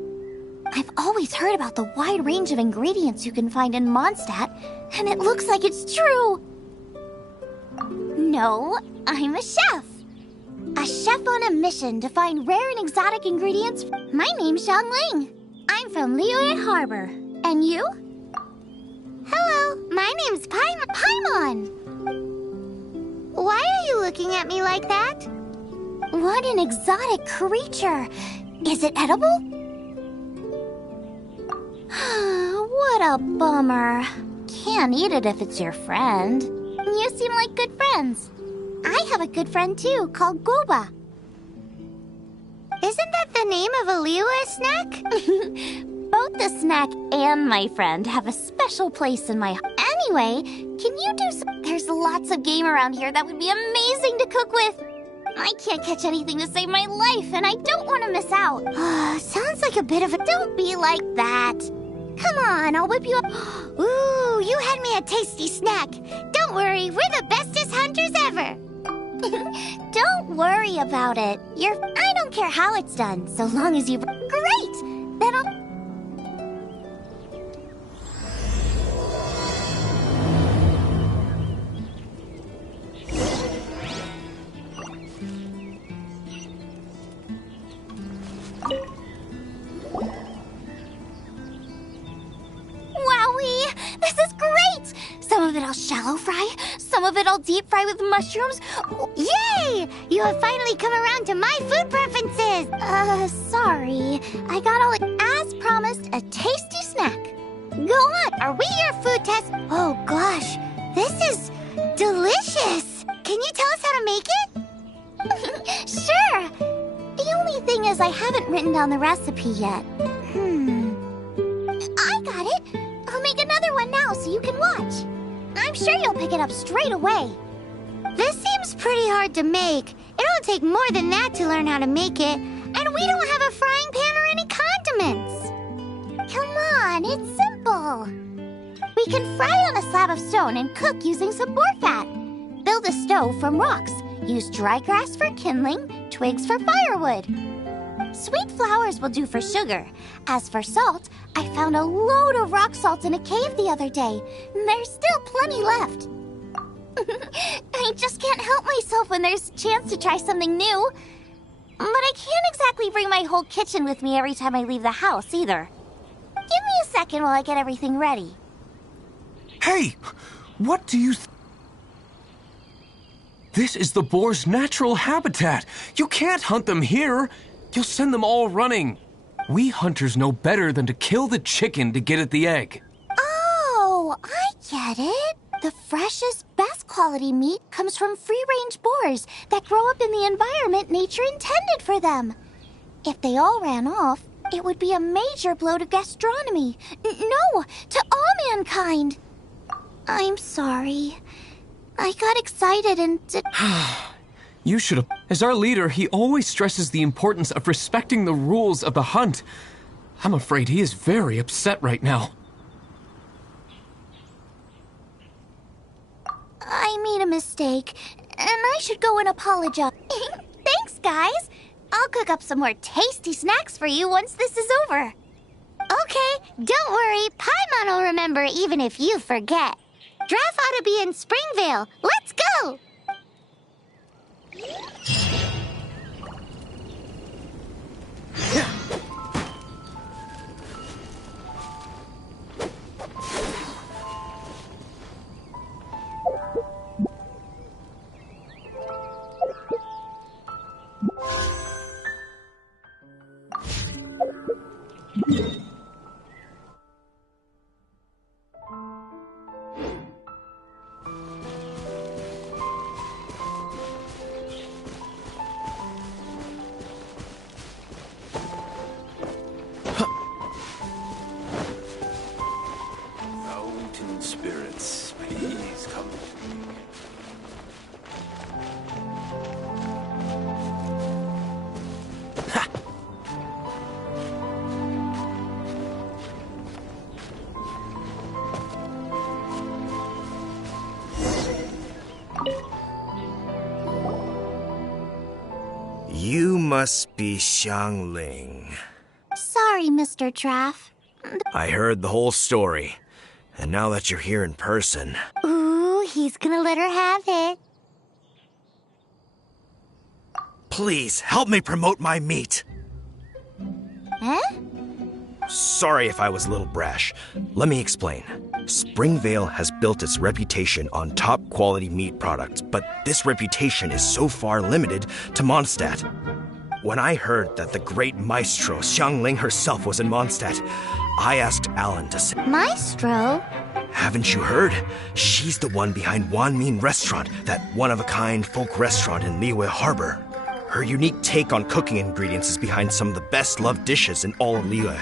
I've always heard about the wide range of ingredients you can find in Mondstadt, and it looks like it's true! No, I'm a chef! A chef on a mission to find rare and exotic ingredients. My name's Xiangling. I'm from Liyue Harbor. And you? Hello, my name's Paimon. Why are you looking at me like that? What an exotic creature! Is it edible? What a bummer. Can't eat it if it's your friend. You seem like good friends. I have a good friend too, called Goba. Isn't that the name of a Liyue snack? Both the snack and my friend have a special place in my heart. Anyway, can you do some... There's lots of game around here that would be amazing to cook with. I can't catch anything to save my life, and I don't want to miss out. Sounds like a bit of a... Don't be like that. Come on, I'll whip you up. Ooh, you had me a tasty snack. Don't worry, we're the bestest hunters ever. Don't worry about it. I don't care how it's done, so long as you... Great! Then I'll... Wowie! This is great! Some of it I'll shallow fry, some of it I'll deep fry with mushrooms. Yay! You have finally come around to my food preferences! Sorry. I got all... As promised, a tasty snack. Go on, are we your food test? Oh gosh, this is delicious! Can you tell us how to make it? Sure! The only thing is I haven't written down the recipe yet. I got it! I'll make another one now so you can watch. I'm sure you'll pick it up straight away. This seems pretty hard to make. It'll take more than that to learn how to make it. And we don't have a frying pan or any condiments. Come on, it's simple. We can fry on a slab of stone and cook using some boar fat. Build a stove from rocks. Use dry grass for kindling, twigs for firewood. Sweet flowers will do for sugar. As for salt, I found a load of rock salt in a cave the other day. There's still plenty left. I just can't help myself when there's a chance to try something new. But I can't exactly bring my whole kitchen with me every time I leave the house, either. Give me a second while I get everything ready. Hey! What do you... This is the boar's natural habitat. You can't hunt them here. You'll send them all running. We hunters know better than to kill the chicken to get at the egg. Oh, I get it. The freshest, best quality meat comes from free-range boars that grow up in the environment nature intended for them. If they all ran off, it would be a major blow to gastronomy. No, to all mankind. I'm sorry. I got excited and... You should have... As our leader, he always stresses the importance of respecting the rules of the hunt. I'm afraid he is very upset right now. I made a mistake, and I should go and apologize. Thanks, guys. I'll cook up some more tasty snacks for you once this is over. Okay, don't worry. Paimon will remember even if you forget. Draft ought to be in Springvale. Let's go! Mountain spirits, please come with me. You must be Xiangling. Sorry, Mr. Traff. I heard the whole story. And now that you're here in person... Ooh, he's gonna let her have it. Please, help me promote my meat! Huh? Sorry if I was a little brash. Let me explain. Springvale has built its reputation on top-quality meat products, but this reputation is so far limited to Mondstadt. When I heard that the great maestro Xiangling herself was in Mondstadt, I asked Alan to say... Maestro? Haven't you heard? She's the one behind Wanmin Restaurant, that one-of-a-kind folk restaurant in Liyue Harbor. Her unique take on cooking ingredients is behind some of the best-loved dishes in all of Liyue.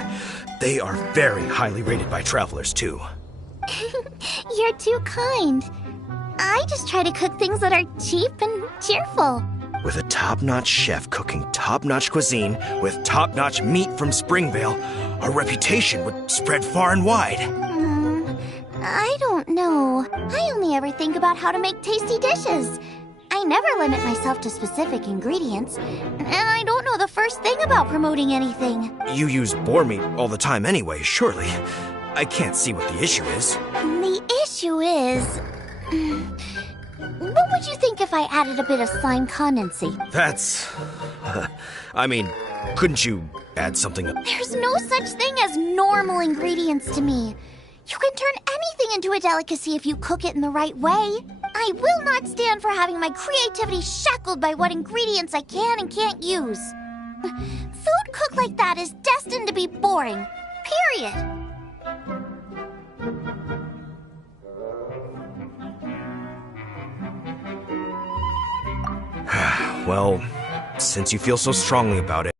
They are very highly rated by travelers, too. You're too kind. I just try to cook things that are cheap and cheerful. With a top-notch chef cooking top-notch cuisine with top-notch meat from Springvale, our reputation would spread far and wide. I don't know. I only ever think about how to make tasty dishes. I never limit myself to specific ingredients, and I don't know the first thing about promoting anything. You use boar meat all the time anyway, surely. I can't see what the issue is. The issue is... What would you think if I added a bit of slime condensate? That's... I mean, couldn't you add something... There's no such thing as normal ingredients to me. You can turn anything into a delicacy if you cook it in the right way. I will not stand for having my creativity shackled by what ingredients I can and can't use. Food cooked like that is destined to be boring. Period. Well, since you feel so strongly about it...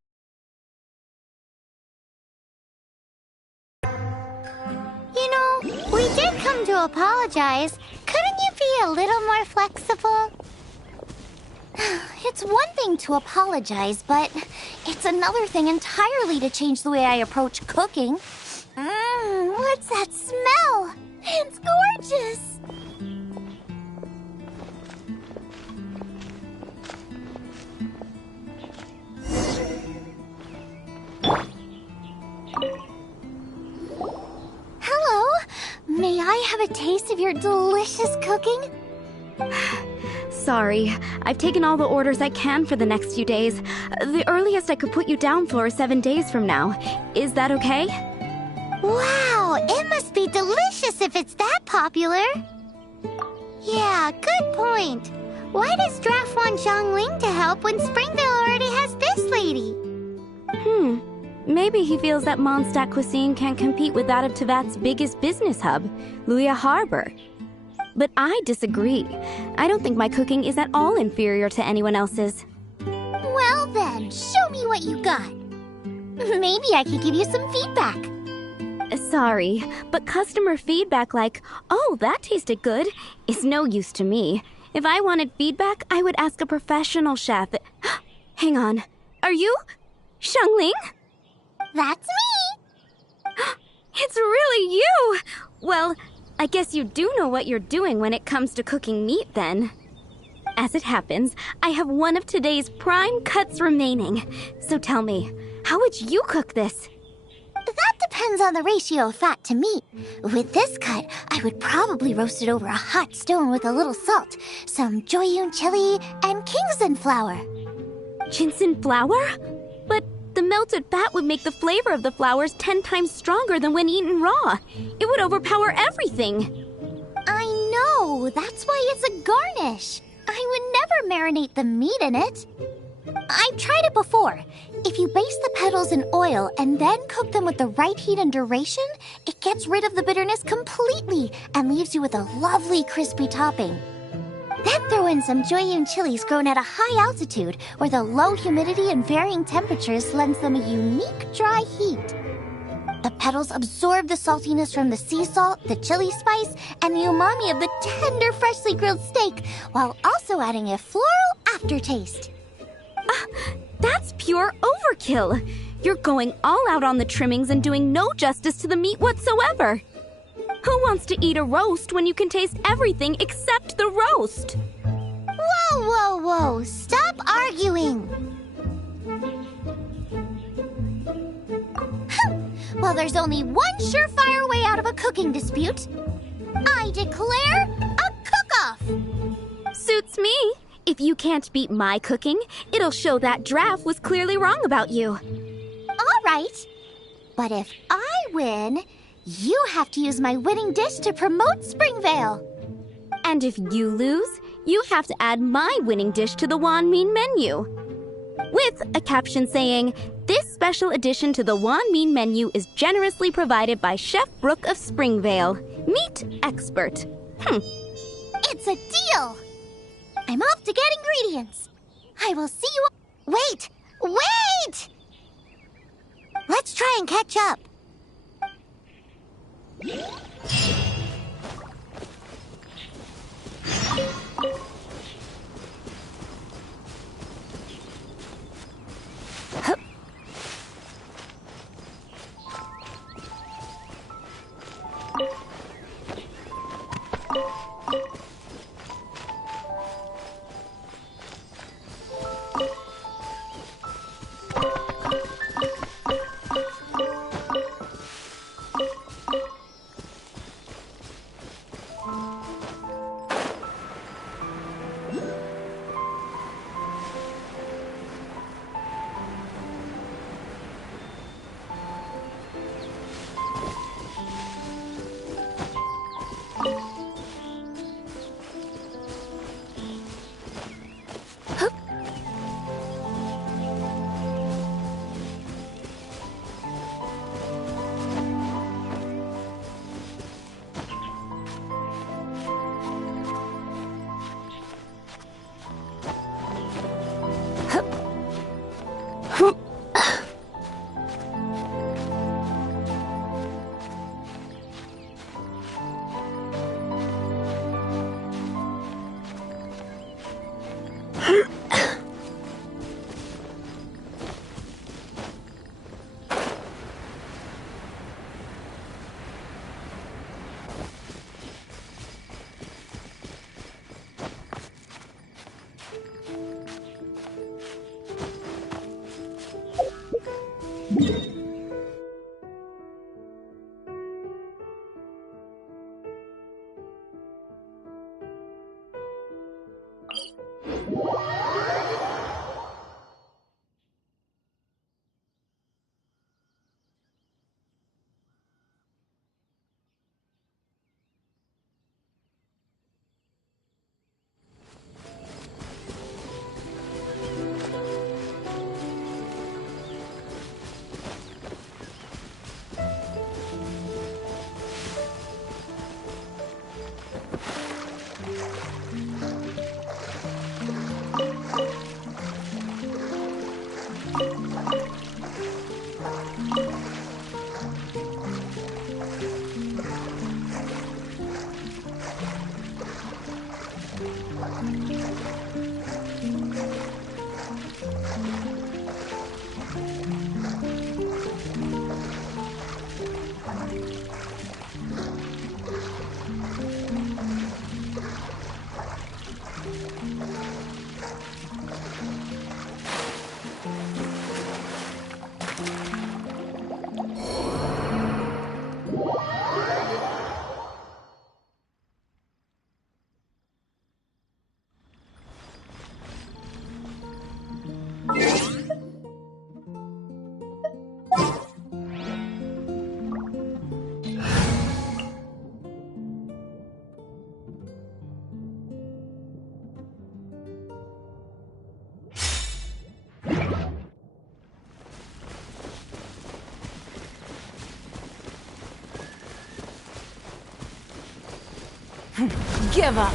You know, we did come to apologize. Couldn't you be a little more flexible? It's one thing to apologize, but it's another thing entirely to change the way I approach cooking. What's that smell? It's gorgeous! Hello, may I have a taste of your delicious cooking? Sorry, I've taken all the orders I can for the next few days. The earliest I could put you down for is 7 days from now. Is that okay? Wow, it must be delicious if it's that popular. Yeah, good point. Why does Draft want Xiangling to help when Springvale already has this lady? Maybe he feels that Mondstadt cuisine can't compete with that of Tevat's biggest business hub, Liyue Harbor. But I disagree. I don't think my cooking is at all inferior to anyone else's. Well then, show me what you got. Maybe I could give you some feedback. Sorry, but customer feedback like, "Oh, that tasted good," is no use to me. If I wanted feedback, I would ask a professional chef. Hang on. Are you Xiangling? That's me! It's really you! Well, I guess you do know what you're doing when it comes to cooking meat, then. As it happens, I have one of today's prime cuts remaining. So tell me, how would you cook this? That depends on the ratio of fat to meat. With this cut, I would probably roast it over a hot stone with a little salt, some Joyun chili, and Kingston flour. Ginseng flour? But the melted fat would make the flavor of the flowers 10 times stronger than when eaten raw. It would overpower everything. I know, that's why it's a garnish. I would never marinate the meat in it. I've tried it before. If you baste the petals in oil and then cook them with the right heat and duration, it gets rid of the bitterness completely and leaves you with a lovely crispy topping. Then throw in some Joyun chilies grown at a high altitude where the low humidity and varying temperatures lends them a unique dry heat. The petals absorb the saltiness from the sea salt, the chili spice, and the umami of the tender, freshly grilled steak, while also adding a floral aftertaste. That's pure overkill. You're going all out on the trimmings and doing no justice to the meat whatsoever. Who wants to eat a roast when you can taste everything except the roast? Whoa, whoa, whoa! Stop arguing! Well, there's only one surefire way out of a cooking dispute. I declare a cook-off! Suits me. If you can't beat my cooking, it'll show that Draft was clearly wrong about you. All right. But if I win, you have to use my winning dish to promote Springvale. And if you lose, you have to add my winning dish to the Wanmin menu. With a caption saying, "This special addition to the Wanmin menu is generously provided by Chef Brooke of Springvale, meat expert." It's a deal! I'm off to get ingredients. I will see you... Wait! Wait! Let's try and catch up. Give up.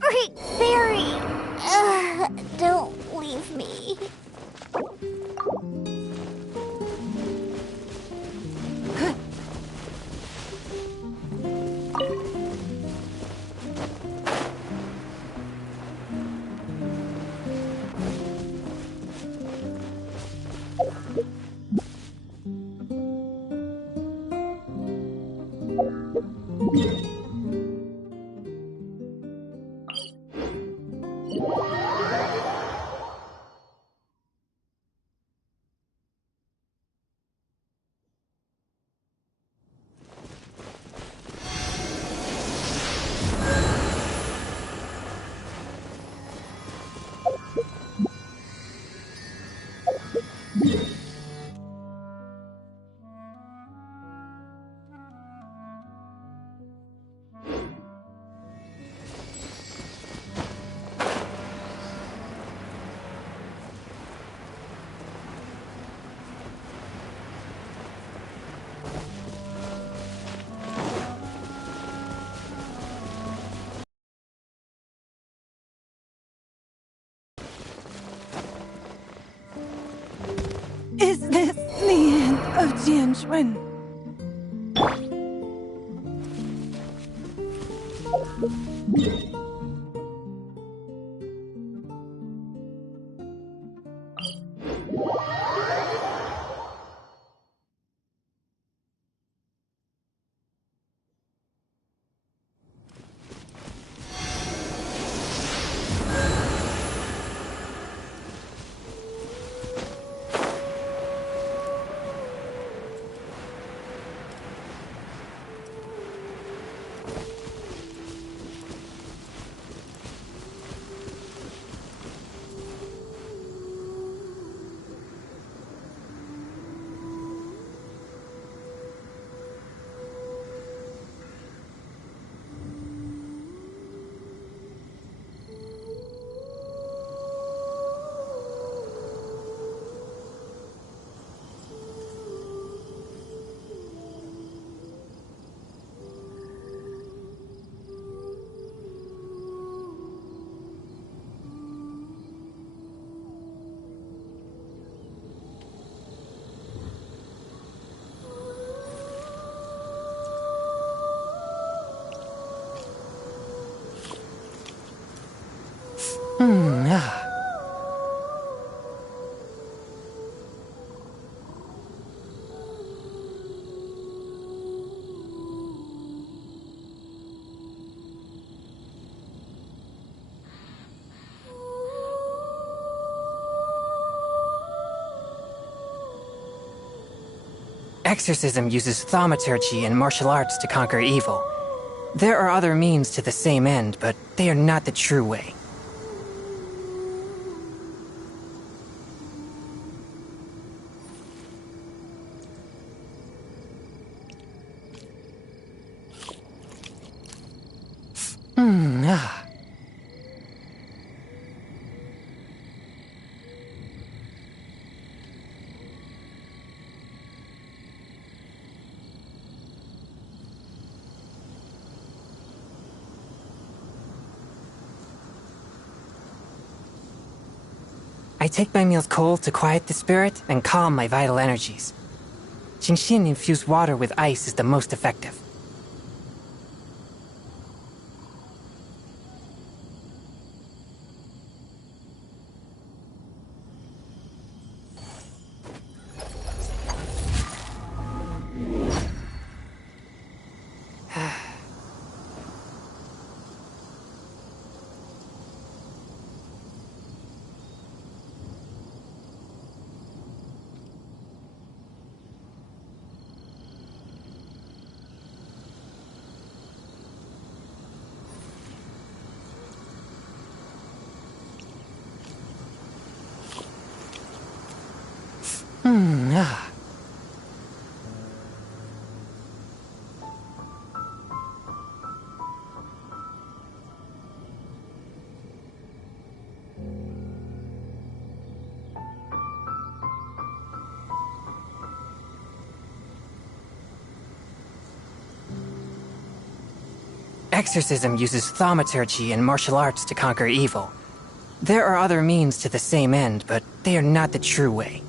Great Fairy! Don't leave me. of Genshin. Exorcism uses thaumaturgy and martial arts to conquer evil. There are other means to the same end, but they are not the true way. I take my meals cold to quiet the spirit and calm my vital energies. Genshin infused water with ice is the most effective. Exorcism uses thaumaturgy and martial arts to conquer evil. There are other means to the same end, but they are not the true way.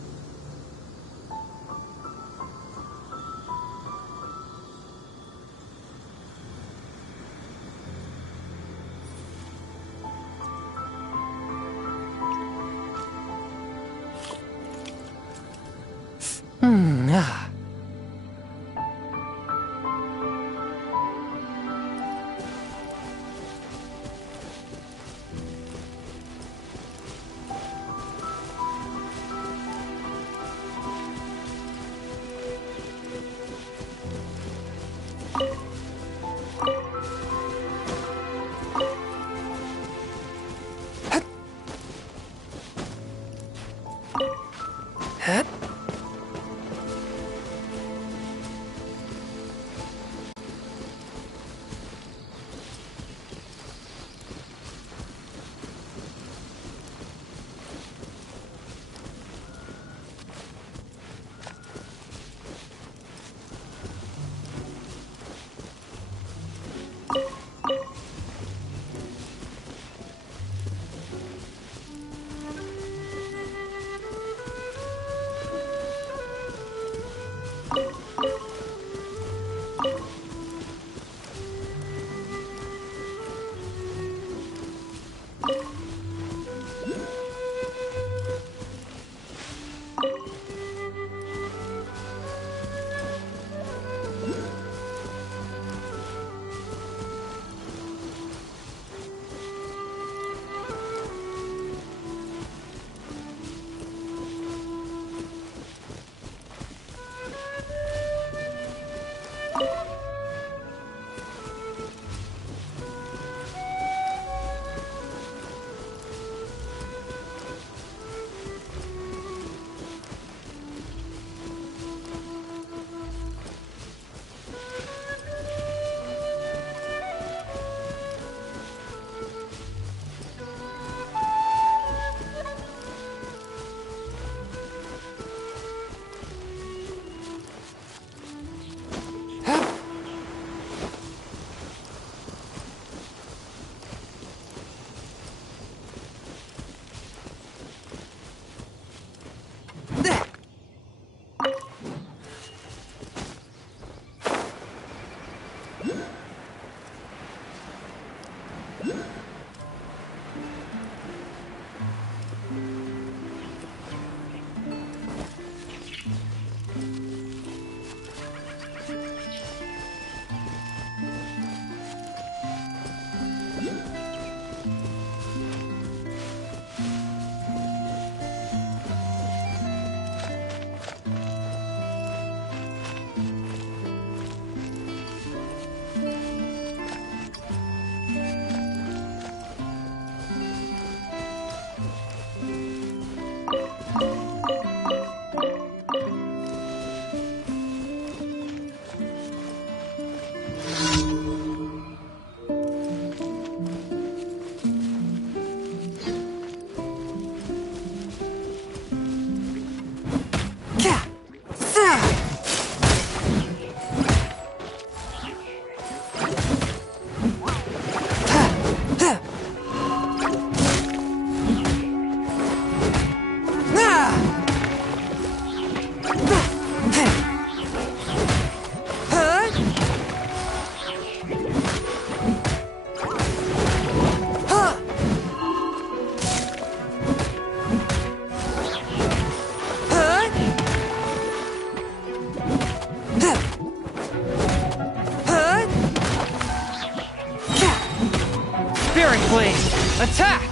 Attack!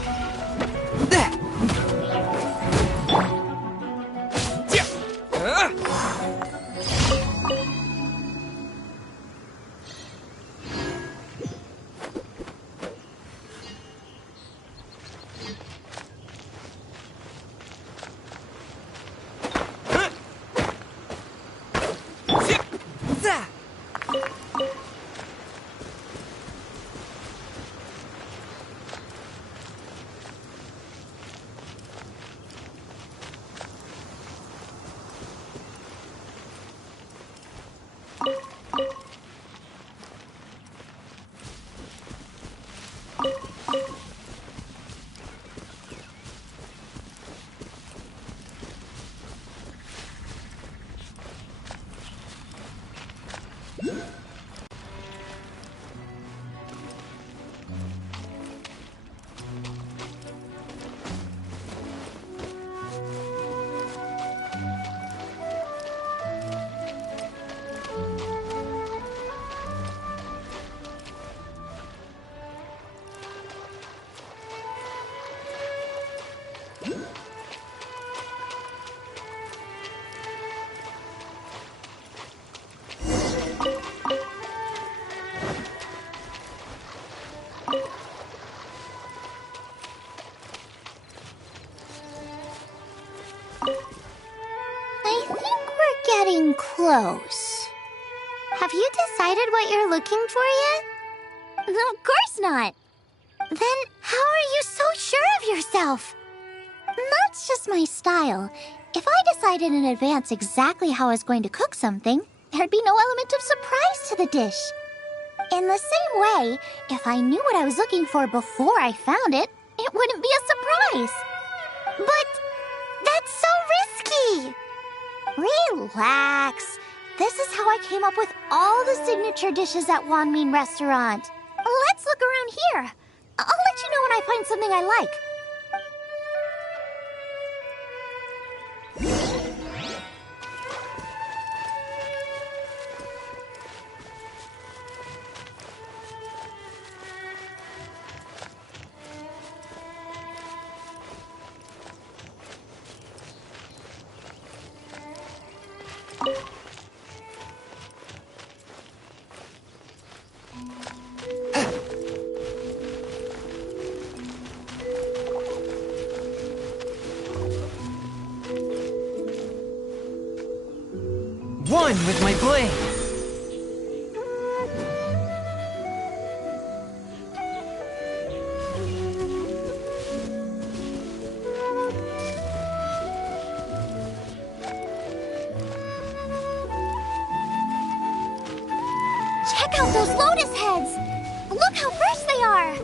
I think we're getting close. Have you decided what you're looking for yet? Of course not. Then how are you so sure of yourself? That's just my style. If I decided in advance exactly how I was going to cook something, there'd be no element of surprise to the dish. In the same way, if I knew what I was looking for before I found it, it wouldn't be a surprise. But that's so risky. Relax. This is how I came up with all the signature dishes at Wanmin Restaurant. Let's look around here. I'll let you know when I find something I like. One with my blade. Check out those lotus heads! Look how fresh they are!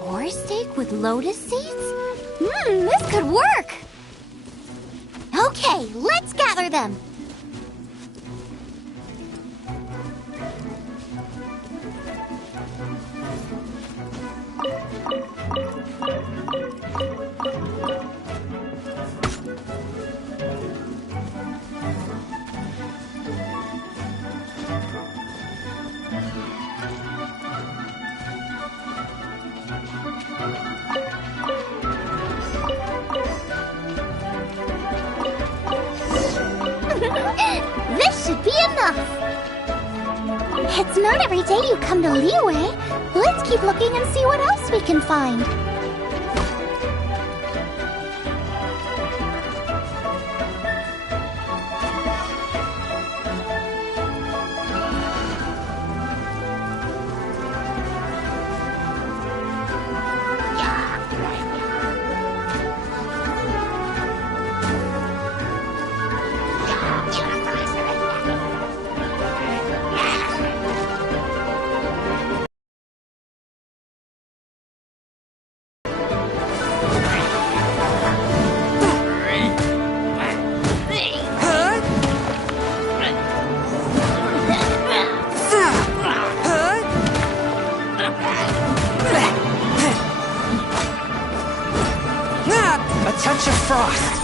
Boar steak with lotus seeds? This could work! Okay, let's gather them! enough. It's not every day you come to Leeway. Let's keep looking and see what else we can find. A touch of frost.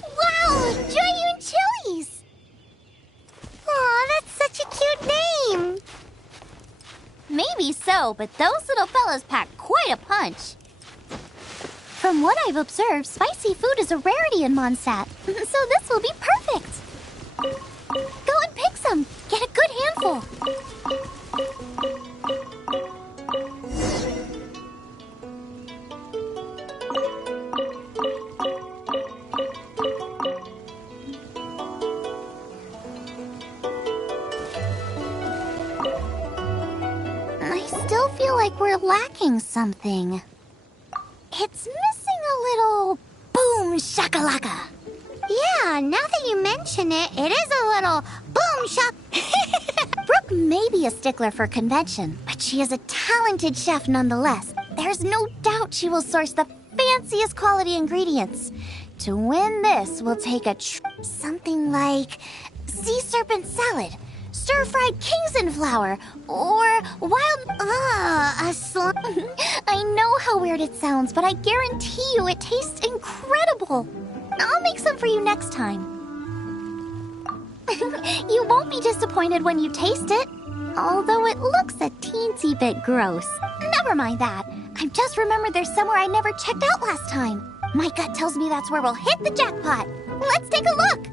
Wow, Giant Chilies! Aw, that's such a cute name. Maybe so, but those little fellas pack quite a punch. From what I've observed, spicy food is a rarity in Mondstadt, so this will be perfect. Go and pick some. Get a good handful. I still feel like we're lacking something. It's missing a little boom shakalaka. Yeah, now that you mention it, it is a little boom shak. Brooke may be a stickler for convention, but she is a talented chef nonetheless. There's no doubt she will source the fanciest quality ingredients. To win this, we'll take something like sea serpent salad, stir-fried Kingston flour, or wild... a slime. I know how weird it sounds, but I guarantee you it tastes incredible. I'll make some for you next time. You won't be disappointed when you taste it, although it looks a teensy bit gross. Never mind that. I've just remembered there's somewhere I never checked out last time. My gut tells me that's where we'll hit the jackpot. Let's take a look.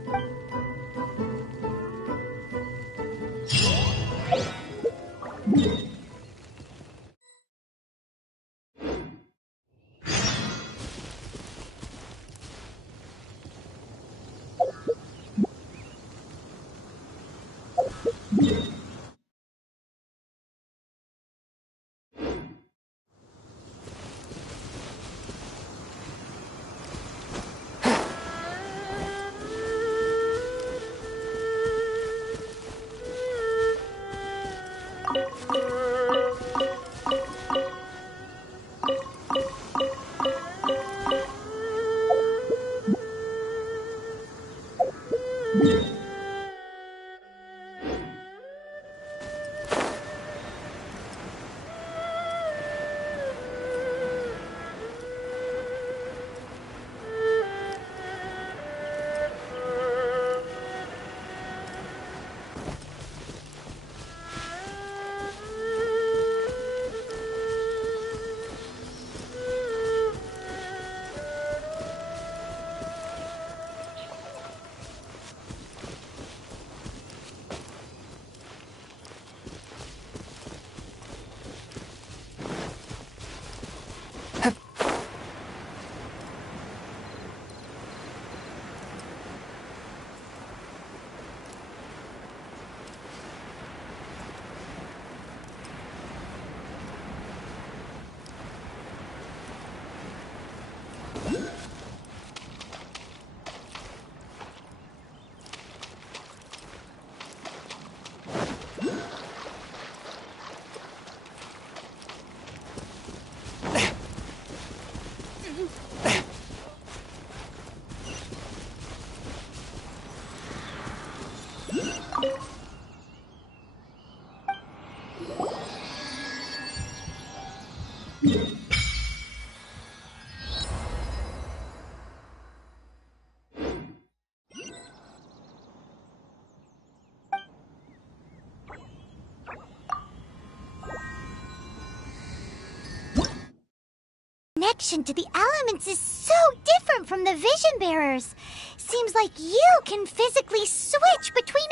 connection to the elements is so different from the vision bearers. Seems like you can physically switch between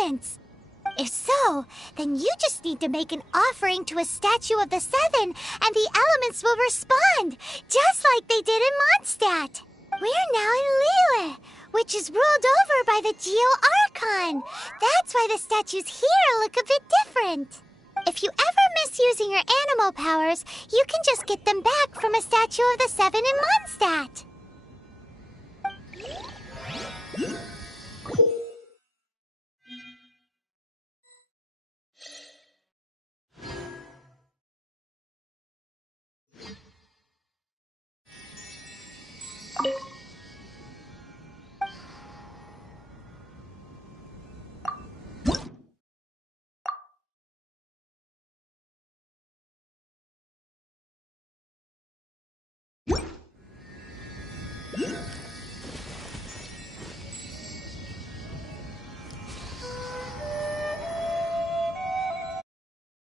elements. If so, then you just need to make an offering to a statue of the Seven, and the elements will respond, just like they did in Mondstadt. We're now in Liyue, which is ruled over by the Geo-Archon. That's why the statues here look a bit different. If you ever miss using your animal powers, you can just get them back from a statue of the Seven in Mondstadt.